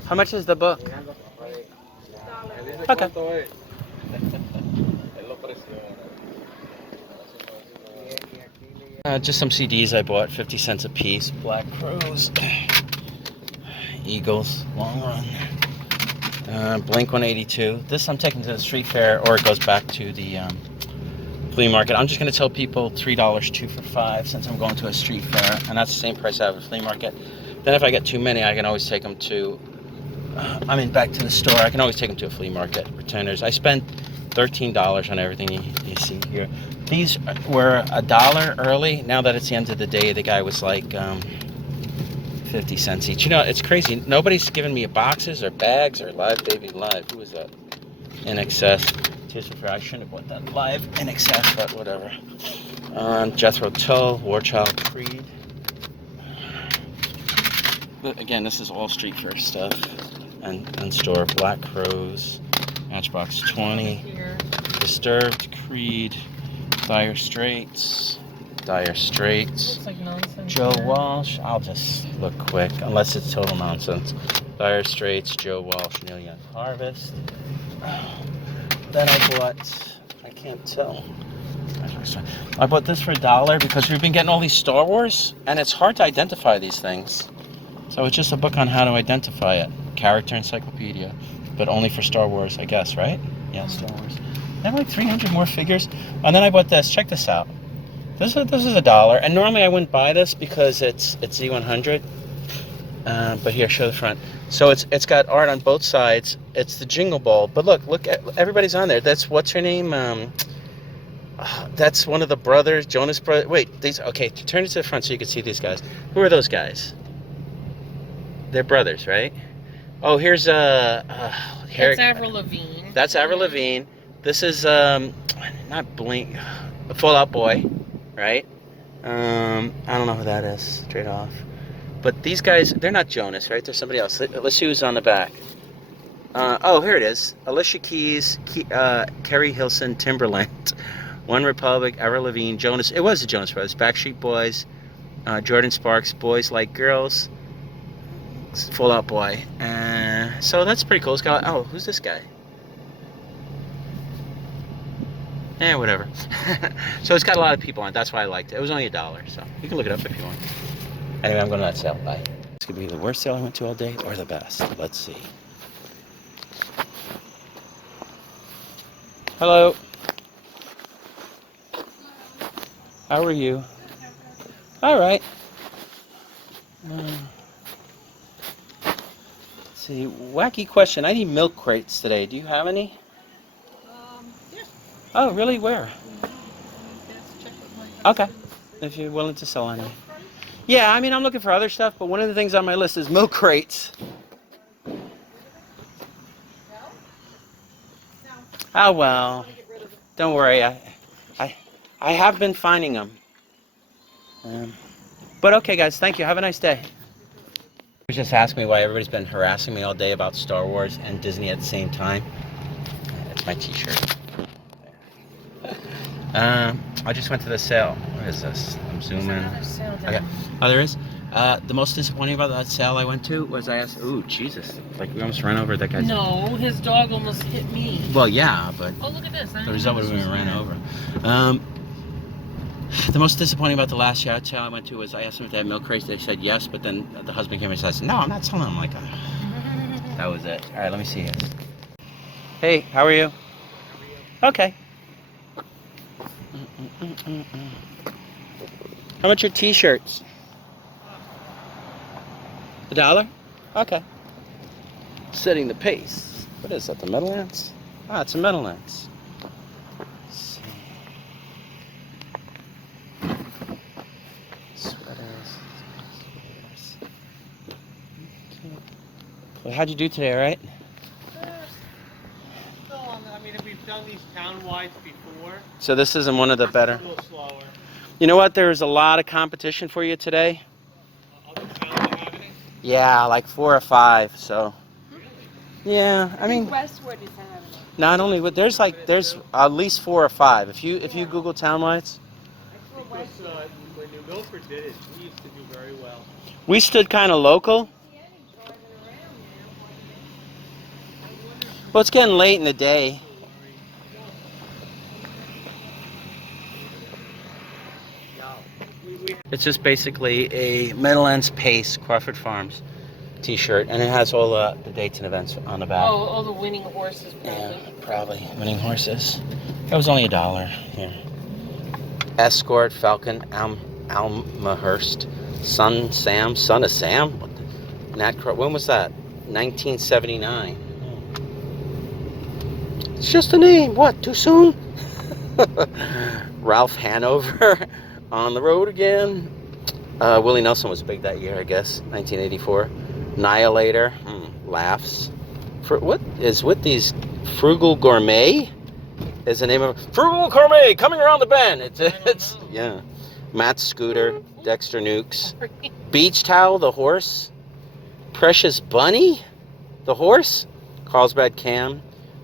How much is the book? Okay. Just some CDs I bought, 50 cents a piece. Black Crows, Eagles, Long Run, Blink 182. This I'm taking to the street fair, or it goes back to the flea market. I'm just going to tell people $3, 2 for $5, since I'm going to a street fair, and that's the same price I have at a flea market. Then if I get too many, I can always take them to, back to the store. I can always take them to a flea market. Returners. I spent $13 on everything you see here. These were $1 early. Now that it's the end of the day, the guy was like 50 cents each. You know, it's crazy. Nobody's giving me boxes or bags or Live Baby Live. Who was that? In Excess. I shouldn't have bought that Live In Excess, but whatever. Jethro Tull, Warchild Creed. But again, this is all Street Fair stuff. And store Black Crows, Matchbox 20, Disturbed, Creed, Dire Straits, Like Joe Walsh. I'll just look quick, unless it's total nonsense. Dire Straits, Joe Walsh, Neil Young Harvest. Then I bought, I can't tell. I bought this for $1 because we've been getting all these Star Wars, and it's hard to identify these things. So it's just a book on how to identify it. Character encyclopedia, but only for Star Wars, I guess, right? Yeah, Star Wars. I have like 300 more figures. And then I bought this. Check this out. This is $1, and normally I wouldn't buy this because it's Z100. But here, show the front. So it's got art on both sides. It's the Jingle Ball. But look at everybody's on there. That's what's her name? That's one of the brothers, Jonas Brothers. Wait, these. Okay, turn it to the front so you can see these guys. Who are those guys? They're brothers, right? Oh, here's That's Avril Lavigne. That's Avril Lavigne. This is not Blink, Fall Out Boy, right? I don't know who that is straight off. But these guys, they're not Jonas, right? They're somebody else. Let's see who's on the back. Oh, here it is. Alicia Keys, Kerry Hilson, Timberland, One Republic, Avril Lavigne, Jonas. It was the Jonas Brothers. Backstreet Boys, Jordan Sparks, Boys Like Girls, Fall Out Boy. So that's pretty cool. It's got, oh, who's this guy? Whatever. So it's got a lot of people on it. That's why I liked it. It was only $1, so you can look it up if you want. Anyway, I'm going to that sale. Bye. It's going to be the worst sale I went to all day or the best. Let's see. Hello. How are you? All right. Let's see. Wacky question. I need milk crates today. Do you have any? Yeah. Oh, really? Where? Okay. If you're willing to sell any. Yeah, I mean, I'm looking for other stuff, but one of the things on my list is milk crates. Oh, well. Don't worry. I have been finding them. But okay, guys. Thank you. Have a nice day. You just asked me why everybody's been harassing me all day about Star Wars and Disney at the same time. It's my t-shirt. I just went to the sale. What is this? I'm zooming. Okay. Oh, there is? The most disappointing about that sale I went to was I asked, ooh, Jesus. Like, we almost ran over that guy's... No, his dog almost hit me. Well, yeah, but... Oh, look at this. The result would have been ran over. The most disappointing about the last yard sale I went to was I asked them if they had milk crates. They said yes, but then the husband came and says, no, I'm not selling them. I'm like, that was it. All right, let me see this. Hey, how are you? Okay. How much are t-shirts? $1? Okay. Setting the pace. What is that, the Meadowlands? Ah, it's a Meadowlands. Let's see. Sweaters. Okay. Well, how'd you do today, all right? I mean, we've done these town-wides before. So this isn't one of the better. A little slower. You know what? There's a lot of competition for you today. Other towns have any? Yeah, like 4 or 5. So. Really? Yeah, I mean. Westwood is having it. Not only, but there's at least 4 or 5. If you Google townwides. Because when New Milford did it, we used to do very well. We stood kind of local. Well, it's getting late in the day. It's just basically a Meadowlands Pace Crawford Farms t-shirt, and it has all the dates and events on the back. Oh, all the winning horses. Probably. Yeah, probably. Winning horses. That was only $1 here. Escort, Falcon, Almahurst, Son of Sam. What the, when was that? 1979. It's just a name. What? Too soon? Ralph Hanover. On the road again. Willie Nelson was big that year, I guess. 1984. Annihilator. Laughs. For what is with these Frugal Gourmet? Is the name of Frugal Gourmet coming around the bend. It's yeah. Matt Scooter, Dexter Nukes, Beach Towel, the horse, Precious Bunny, the horse, Carlsbad Cam,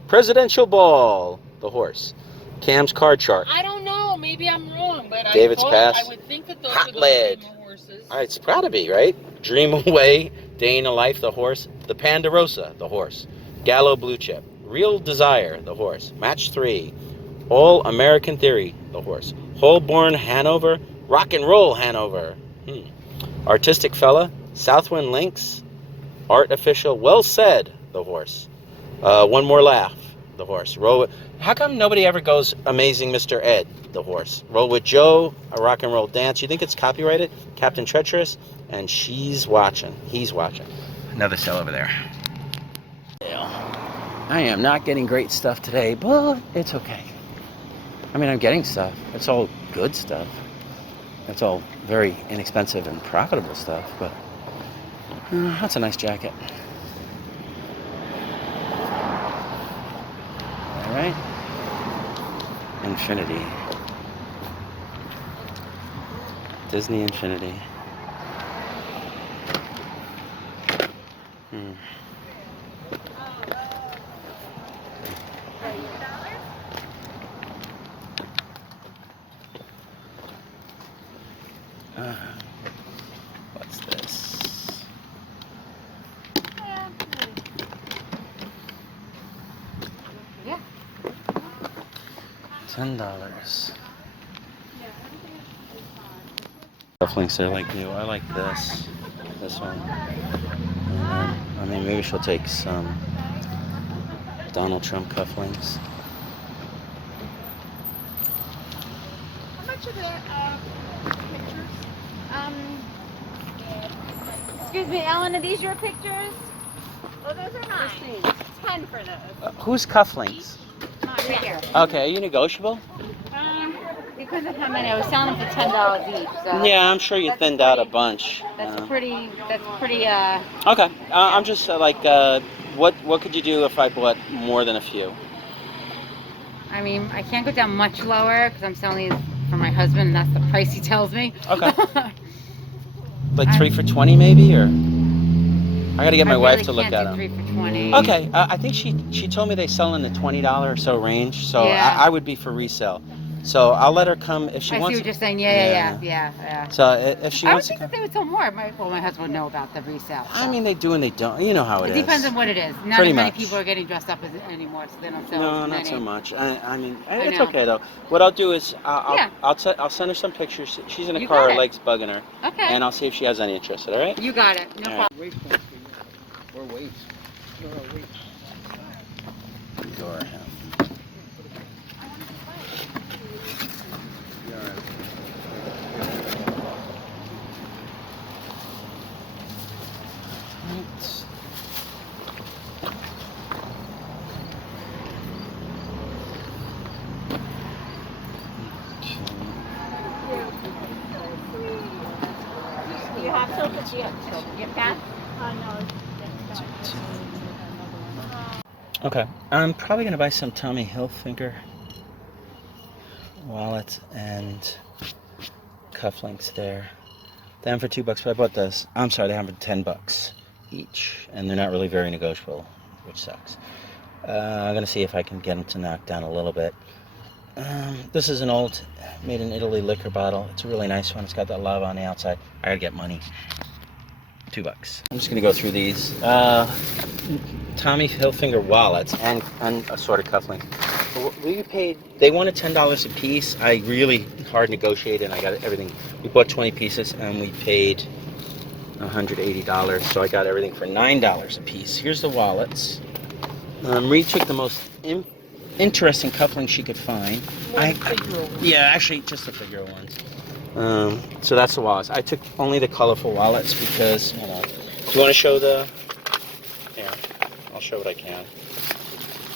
Presidential Ball, the horse, Cam's Card Shark. I don't know. Maybe I'm wrong, but David's I Pass. would think that those Hot were the Lead. same horses. It's gotta be, right? Dream Away, Day in a Life, the horse, The Ponderosa, the horse, Gallo Blue Chip, Real Desire, the horse, Match 3, All American Theory, the horse, Holborn Hanover, Rock and Roll Hanover, Artistic Fella, Southwind Links, Art Official, Well Said, the horse, One More Laugh, the horse, Roll with, how come nobody ever goes Amazing Mr. Ed, the horse, Roll with Joe, A Rock and Roll Dance, you think it's copyrighted, Captain Treacherous, and She's Watching, He's Watching. Another cell over there. I am not getting great stuff today, but it's okay. I mean, I'm getting stuff. It's all good stuff. It's all very inexpensive and profitable stuff, but that's a nice jacket. All right. Infinity. Disney Infinity. What's this? Yeah. $10. Cufflinks are like new. I like this one. And I mean, maybe she'll take some Donald Trump cufflinks. How much are the pictures? Excuse me, Ellen, are these your pictures? Oh, those are mine. 10 for those. Who's cufflinks? Right here. Okay, are you negotiable? Because of how many, I was selling them for $10 each. So Yeah, I'm sure you thinned out a bunch. That's pretty. Okay, I'm just what could you do if I bought more than a few? I mean, I can't go down much lower because I'm selling these for my husband, and that's the price he tells me. Okay. Like 3 for $20 maybe, or I gotta get my wife to look at them. 3 for $20. Okay, I think she told me they sell in the $20 or so range, so Yeah. I would be for resale. So I'll let her come if she I wants. see what you're saying. Yeah. So if she I would wants to think come. that they would sell more. My husband would know about the resale. So. I mean, they do and they don't. You know how it It is. depends on what it is. Not Pretty as many much. people are getting dressed up anymore, so they don't sell No, as not many. so much. I mean, I it's know. okay though. What I'll do is Yeah. I'll send her some pictures. She's in a You car, got her it. legs bugging her. Okay. And I'll see if she has any interest. All right? You got it. No All right. problem. Or weights. No, weights. Door. You have soap? Do you have cats? Okay, I'm probably gonna buy some Tommy Hilfiger wallets and cufflinks there. They have them for $2, but I bought this. I'm sorry, they have them for $10 each, and they're not really very negotiable, which sucks. I'm gonna see if I can get them to knock down a little bit. This is an old, made in Italy liquor bottle. It's a really nice one. It's got that lava on the outside. I gotta get money. $2. I'm just gonna go through these. Tommy Hilfiger wallets and assorted cufflinks. We paid, they wanted $10 a piece. I really hard negotiated and I got everything. We bought 20 pieces and we paid $180. So I got everything for $9 a piece. Here's the wallets. Marie took the most interesting cufflinks she could find. Yeah, actually just the figure ones. So that's the wallets. I took only the colorful wallets because, you know. Do you want to show the... Here, I'll show what I can.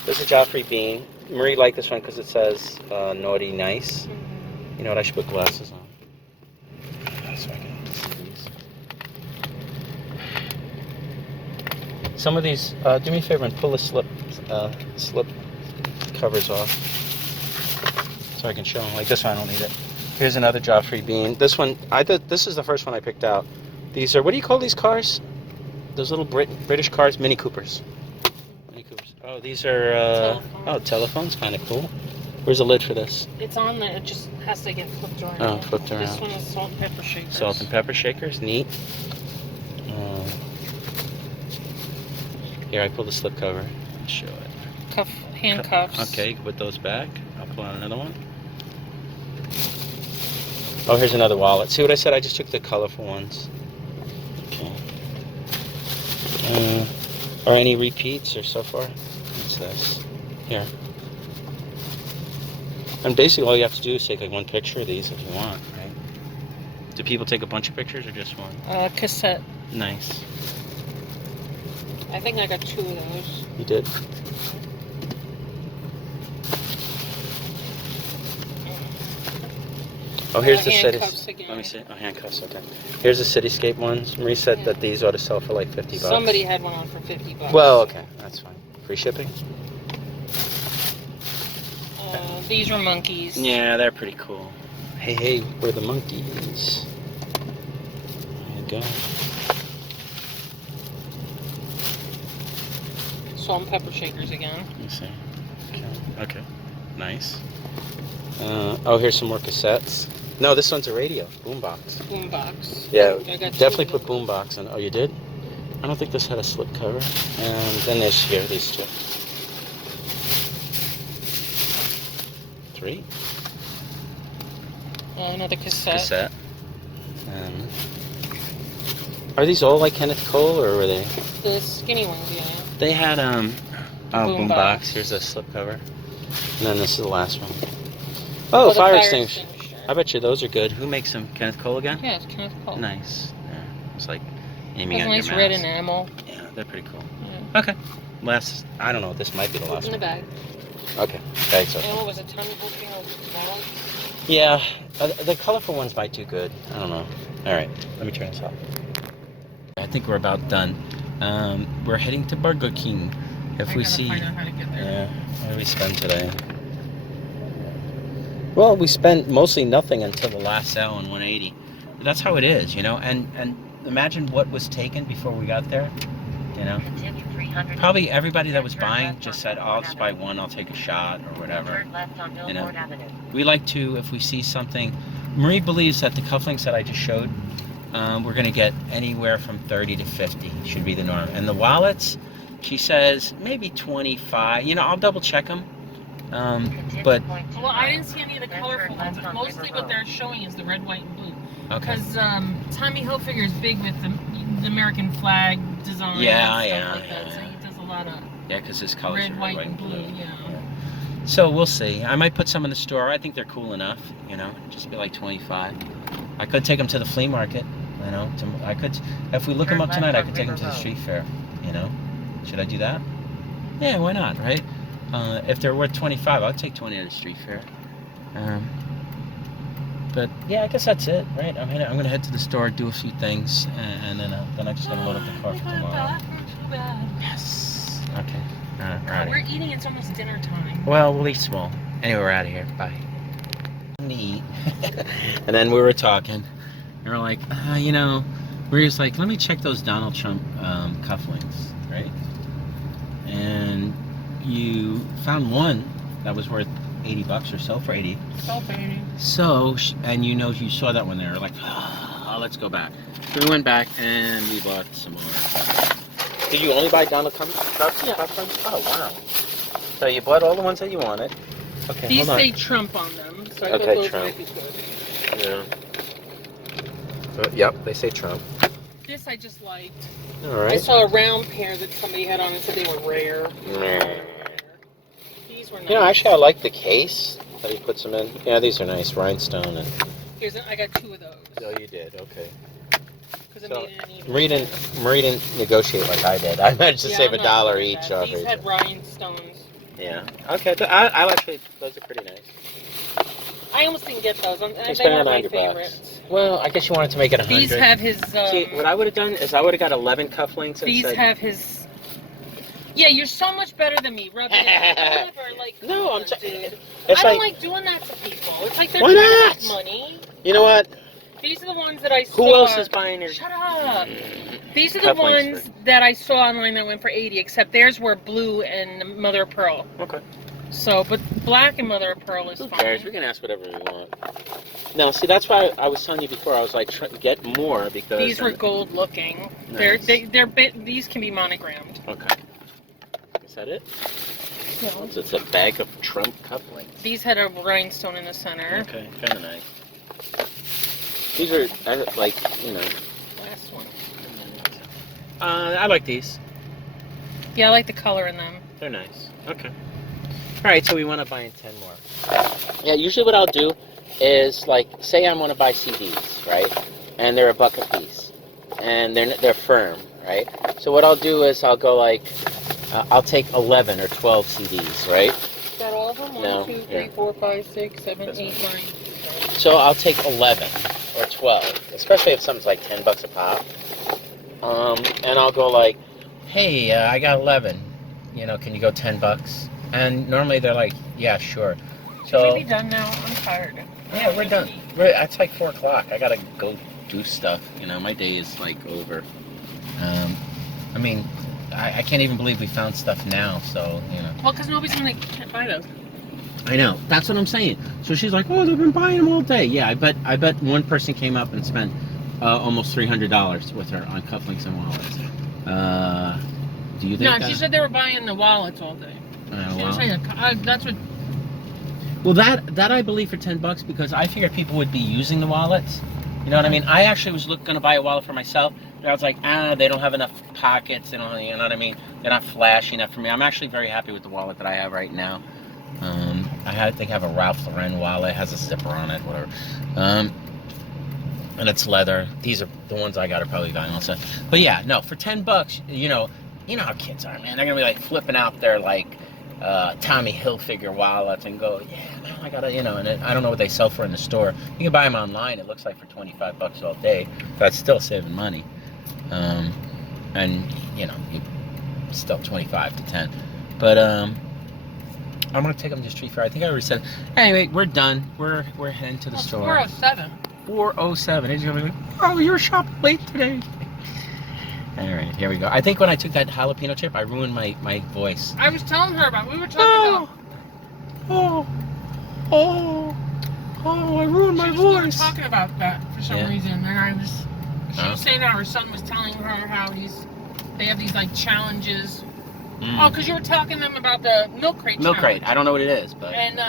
This is Joffrey Bean. Marie liked this one because it says naughty nice. You know what, I should put glasses on. So I can... Some of these, do me a favor and pull the slip covers off so I can show them. Like this one, I don't need it. Here's another Joffrey bean. This one, this is the first one I picked out. These are, what do you call these cars? Those little British cars? Mini Coopers. Mini Coopers. Oh, these are, telephones, kind of cool. Where's the lid for this? It's on there. It just has to get flipped around. Oh, flipped around. This one is salt and pepper shakers. Salt and pepper shakers, neat. Here, I pull the slip cover. Show it. Handcuffs. Okay, you can put those back. I'll pull out another one. Oh, here's another wallet. See what I said? I just took the colorful ones. Okay. Are any repeats or so far? What's this? Here. And basically all you have to do is take like one picture of these if you want, right? Do people take a bunch of pictures or just one? Cassette. Nice. I think I got 2 of those. You did? Oh, here's the handcuffs again. Let me see. Oh, handcuffs, okay. Here's the Cityscape ones. Marie said that these ought to sell for like $50. Somebody had one on for $50. Well, okay, that's fine. Free shipping? These were monkeys. Yeah, they're pretty cool. Hey, we're the monkeys. There you go. Salt and pepper shakers again. Let me see. Okay. Nice. Oh, here's some more cassettes. No, this one's a radio. Boombox. Boombox. Yeah, I got definitely put boombox in. Oh, you did? I don't think this had a slip cover. And then there's here, these 2. 3. Another cassette. Are these all like Kenneth Cole, or were they? The skinny ones, yeah. They had boombox. Here's a slip cover, and then this is the last one. Oh, fire extinguisher. I bet you those are good. Who makes them? Kenneth Cole again? Yeah, it's Kenneth Cole. Nice. Yeah. It's like aiming at nice your red mouse. enamel. Yeah, they're pretty cool. Yeah. Okay. Last. I don't know. This might be the last In the one. bag. Okay. Thanks. Okay. And what was it? Tiny grouping of bottles? Yeah, the colorful ones might do good. I don't know. All right, let me turn this off. I think we're about done. We're heading to Burger King. If we see, find out how to get there. yeah, what do we spend today? Well, we spent mostly nothing until the last sale on 180. But that's how it is, you know. And imagine what was taken before we got there, you know. Probably everybody that was buying just said, oh, I'll just buy one, I'll take a shot or whatever. You know, we like to, if we see something, Marie believes that the cufflinks that I just showed, we're going to get anywhere from 30 to 50 should be the norm. And the wallets, she says maybe 25. You know, I'll double check them. But well, I didn't see any of the colorful ones. But mostly what they're showing is the red, white, and blue. Okay. Because Tommy Hilfiger is big with the American flag design. Yeah, and stuff yeah, like that. So he does a lot of because his colors red, are white, and blue. Yeah. So we'll see. I might put some in the store. I think they're cool enough. You know, just be like 25. I could take them to the flea market. You know, I could. If we look them up tonight, I could take them to the street fair. You know, should I do that? Yeah, why not, right? If they're worth 25, I'll take 20 at the street fair. But yeah, I guess that's it, right? I'm gonna head to the store, do a few things, and then I'm just gonna load up the car for tomorrow. Yes. Okay. We're out of We're here. eating. It's almost dinner time. Well, we'll eat small. Anyway, we're out of here. Bye. Neat. And then we were talking, and we're like, you know, we're just like, let me check those Donald Trump cufflinks, right? And you found one that was worth $80 or so for 80. So, and you know, you saw that one there, like, let's go back. So we went back and we bought some more. Did you only buy Donald Trump cufflinks? Oh, wow. So you bought all the ones that you wanted. Okay, These hold on. say Trump on them, so I Okay, thought those Trump. might be good. Yeah. Yep, they say Trump. This I just liked. All right. I saw a round pair that somebody had on and said they were rare. These were nice. You know, actually, I like the case that he puts them in. Yeah, these are nice, rhinestone. And I got 2 of those. oh, you did. Okay. So Marie didn't negotiate like I did. I managed to save $1 each. These had rhinestones. Yeah. Okay. I actually, those are pretty nice. I almost didn't get those. They spent weren't my $100. favorites. Well, I guess you wanted to make it 100. These have his. See, what I would have done is I would have got 11 cufflinks. These have his Yeah, you're so much better than me. Rub it in. Whatever, like, No, I'm dude. It's I don't like- like doing that to people. It's like they're Why trying not? to make money. You know what? These are the ones that I saw. Who else is buying your... Shut up. These are the Cufflinks ones that I saw online that went for 80, except theirs were blue and mother of pearl. Okay. So, but black and mother of pearl is Who fine. cares? We can ask whatever we want. No, see, that's why I was telling you before. I was like, get more because... These were gold looking. Nice. These can be monogrammed. Okay. Is that it? No. So it's a bag of Trump cufflinks. These had a rhinestone in the center. Okay, kind of nice. These are, like, you know... Last one. I like these. Yeah, I like the color in them. They're nice. Okay. Alright, so we want to buy in 10 more. Yeah, usually what I'll do is, like, say I want to buy CDs, right? And they're $1 a piece. And they're firm, right? So what I'll do is I'll go, like, I'll take 11 or 12 CDs, right? Is that all of them? 1, No, 2, 3, here. 4, 5, 6, 7, 8, 9. So I'll take 11 or 12, especially if something's like $10 a pop. And I'll go like, hey, I got 11. You know, can you go $10? And normally they're like, yeah, sure. So Should we be done now? I'm tired. yeah, we're done. It's like 4 o'clock. I gotta go do stuff. You know, my day is like over. I mean, I can't even believe we found stuff now. So you know. Well, because nobody's gonna buy those. I know. That's what I'm saying. So she's like, oh, they've been buying them all day. Yeah, I bet one person came up and spent almost $300 with her on cufflinks and wallets. Do you think? No, she said they were buying the wallets all day. She didn't say that. That's what. Well, that I believe for $10 because I figured people would be using the wallets. You know what I mean? I actually was going to buy a wallet for myself, but I was like, they don't have enough pockets. They don't, you know what I mean? They're not flashy enough for me. I'm actually very happy with the wallet that I have right now. I think I have a Ralph Lauren wallet. It has a zipper on it, whatever. And it's leather. These are the ones I got are probably buying also. But yeah, no, for $10, you know how kids are, man. They're gonna be like flipping out their like Tommy Hilfiger wallets and go, yeah, man, I gotta, you know. And I don't know what they sell for in the store. You can buy them online. It looks like for $25 all day. That's still saving money. And you know, still 25 to 10. But I'm gonna take them to street fair. I think I already said. Anyway, we're done. We're heading to the store. 407. 407. He's gonna be like, oh, you're shopping late today. All right, here we go. I think when I took that jalapeno chip, I ruined my voice. I was telling her about. We were talking about. I ruined my We were talking about that for some reason, and I was. She was saying that her son was telling her how they have these like challenges. Oh, because you were talking to them about the milk crate. Milk crate. I don't know what it is, but. And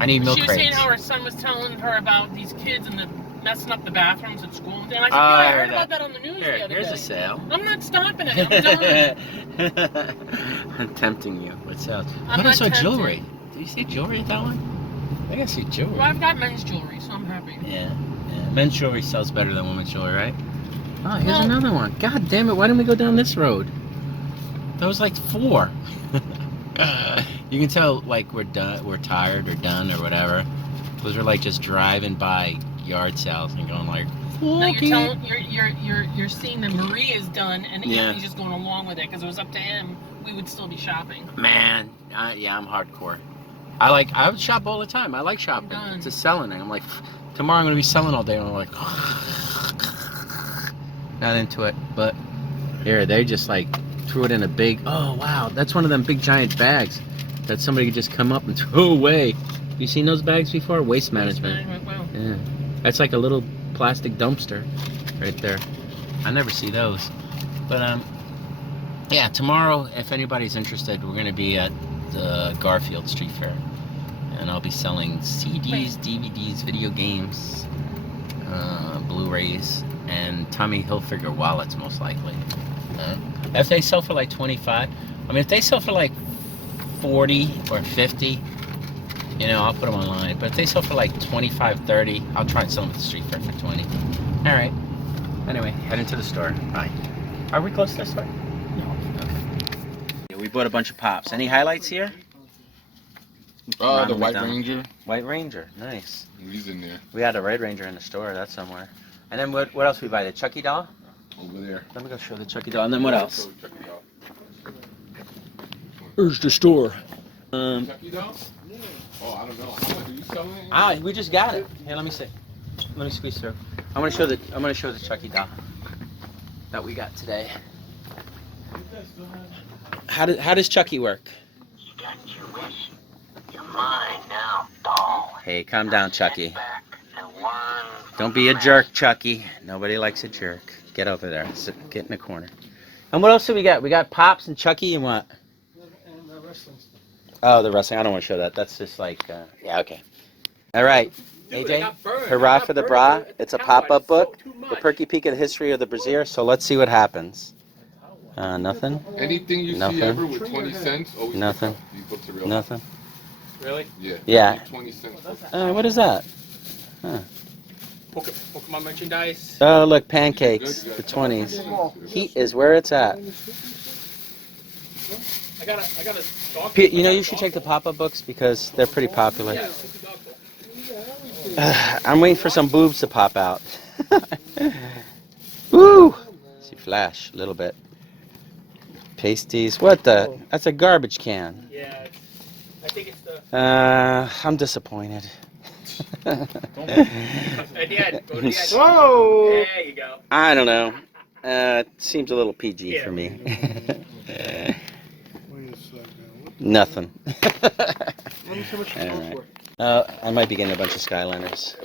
I need milk She was crates. saying how her son was telling her about these kids and messing up the bathrooms at school. And I said, I I heard heard about that on the news the other Here's day. a sale. I'm not stopping it. I'm done. I'm tempting you. What sales? I'm But I not saw tempted. jewelry. Did you see jewelry at that one? I think I see jewelry. Well, I've got men's jewelry, so I'm happy. Yeah. Men's jewelry sells better than women's jewelry, right? Oh, here's Well- another one. God damn it! Why didn't we go down this road? That was like 4. You can tell like we're done, we're tired or done or whatever. Those are like just driving by yard sales and going like. No, Okay. you're seeing that Marie is done, and Yeah. Anthony's just going along with it because it was up to him. We would still be shopping. Man, yeah, I'm hardcore. I would shop all the time. I like shopping. Done. It's just selling. I'm like, tomorrow I'm gonna be selling all day. And I'm like, not into it. But here, they just like threw it in a big. Oh wow, that's one of them big giant bags that somebody could just come up and throw away. You seen those bags before? Waste management. Wow. Yeah, that's like a little plastic dumpster right there. I never see those. But yeah, tomorrow, if anybody's interested, we're gonna be at the Garfield Street Fair, and I'll be selling CDs, DVDs, video games, Blu-rays, and Tommy Hilfiger wallets, most likely. If they sell for like 25, I mean, if they sell for like 40 or 50, you know, I'll put them online. But if they sell for like 25, 30, I'll try and sell them at the street fair for 20. All right. Anyway, head into the store. Bye. Are we close to the store? No. Okay. We bought a bunch of pops. Any highlights here? The White Ranger. White Ranger, nice. He's in there. We had a Red Ranger in the store. That's somewhere. And then what else we buy? The Chucky Doll? Over there. Let me go show the Chucky Doll. And then what else? Where's the store? Chucky Doll? Oh, I don't know. How much are you selling it? We just got it. Here, let me see. Let me squeeze through. I'm gonna show the Chucky Doll that we got today. How does Chucky work? You got your wish. You're mine now, doll. Hey, calm down, Chucky. Back and learn. Don't be a jerk, Chucky. Nobody likes a jerk. Get over there. Get in the corner. And what else do we got? We got Pops and Chucky and what? And the wrestling stuff. Oh, the wrestling. I don't want to show that. That's just like, yeah, okay. All right. Dude, AJ, hurrah for the bra. It's a pop-up book. The Perky Peek of the history of the brazier. So let's see what happens. Nothing. Anything you Nothing. see ever with 20 cents, always Nothing. pick up. These books are real. Nothing. Really? Yeah. Yeah. 20 cents. What is that? Huh. Pokemon merchandise. Oh, look, pancakes. The 20s. Heat is where it's at. I got a dog. You know, you should check the pop-up books because they're pretty popular. I'm waiting for some boobs to pop out. Woo! See, flash a little bit. Pasties. What the? That's a garbage can. Yeah, I think it's the. I'm disappointed. At the end. Go to the end. Whoa! There you go. I don't know. It seems a little PG for me. Nothing. Let me see what you All go right. I might be getting a bunch of Skyliners.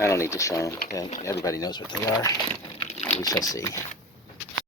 I don't need to show them. Everybody knows what they are. We shall see.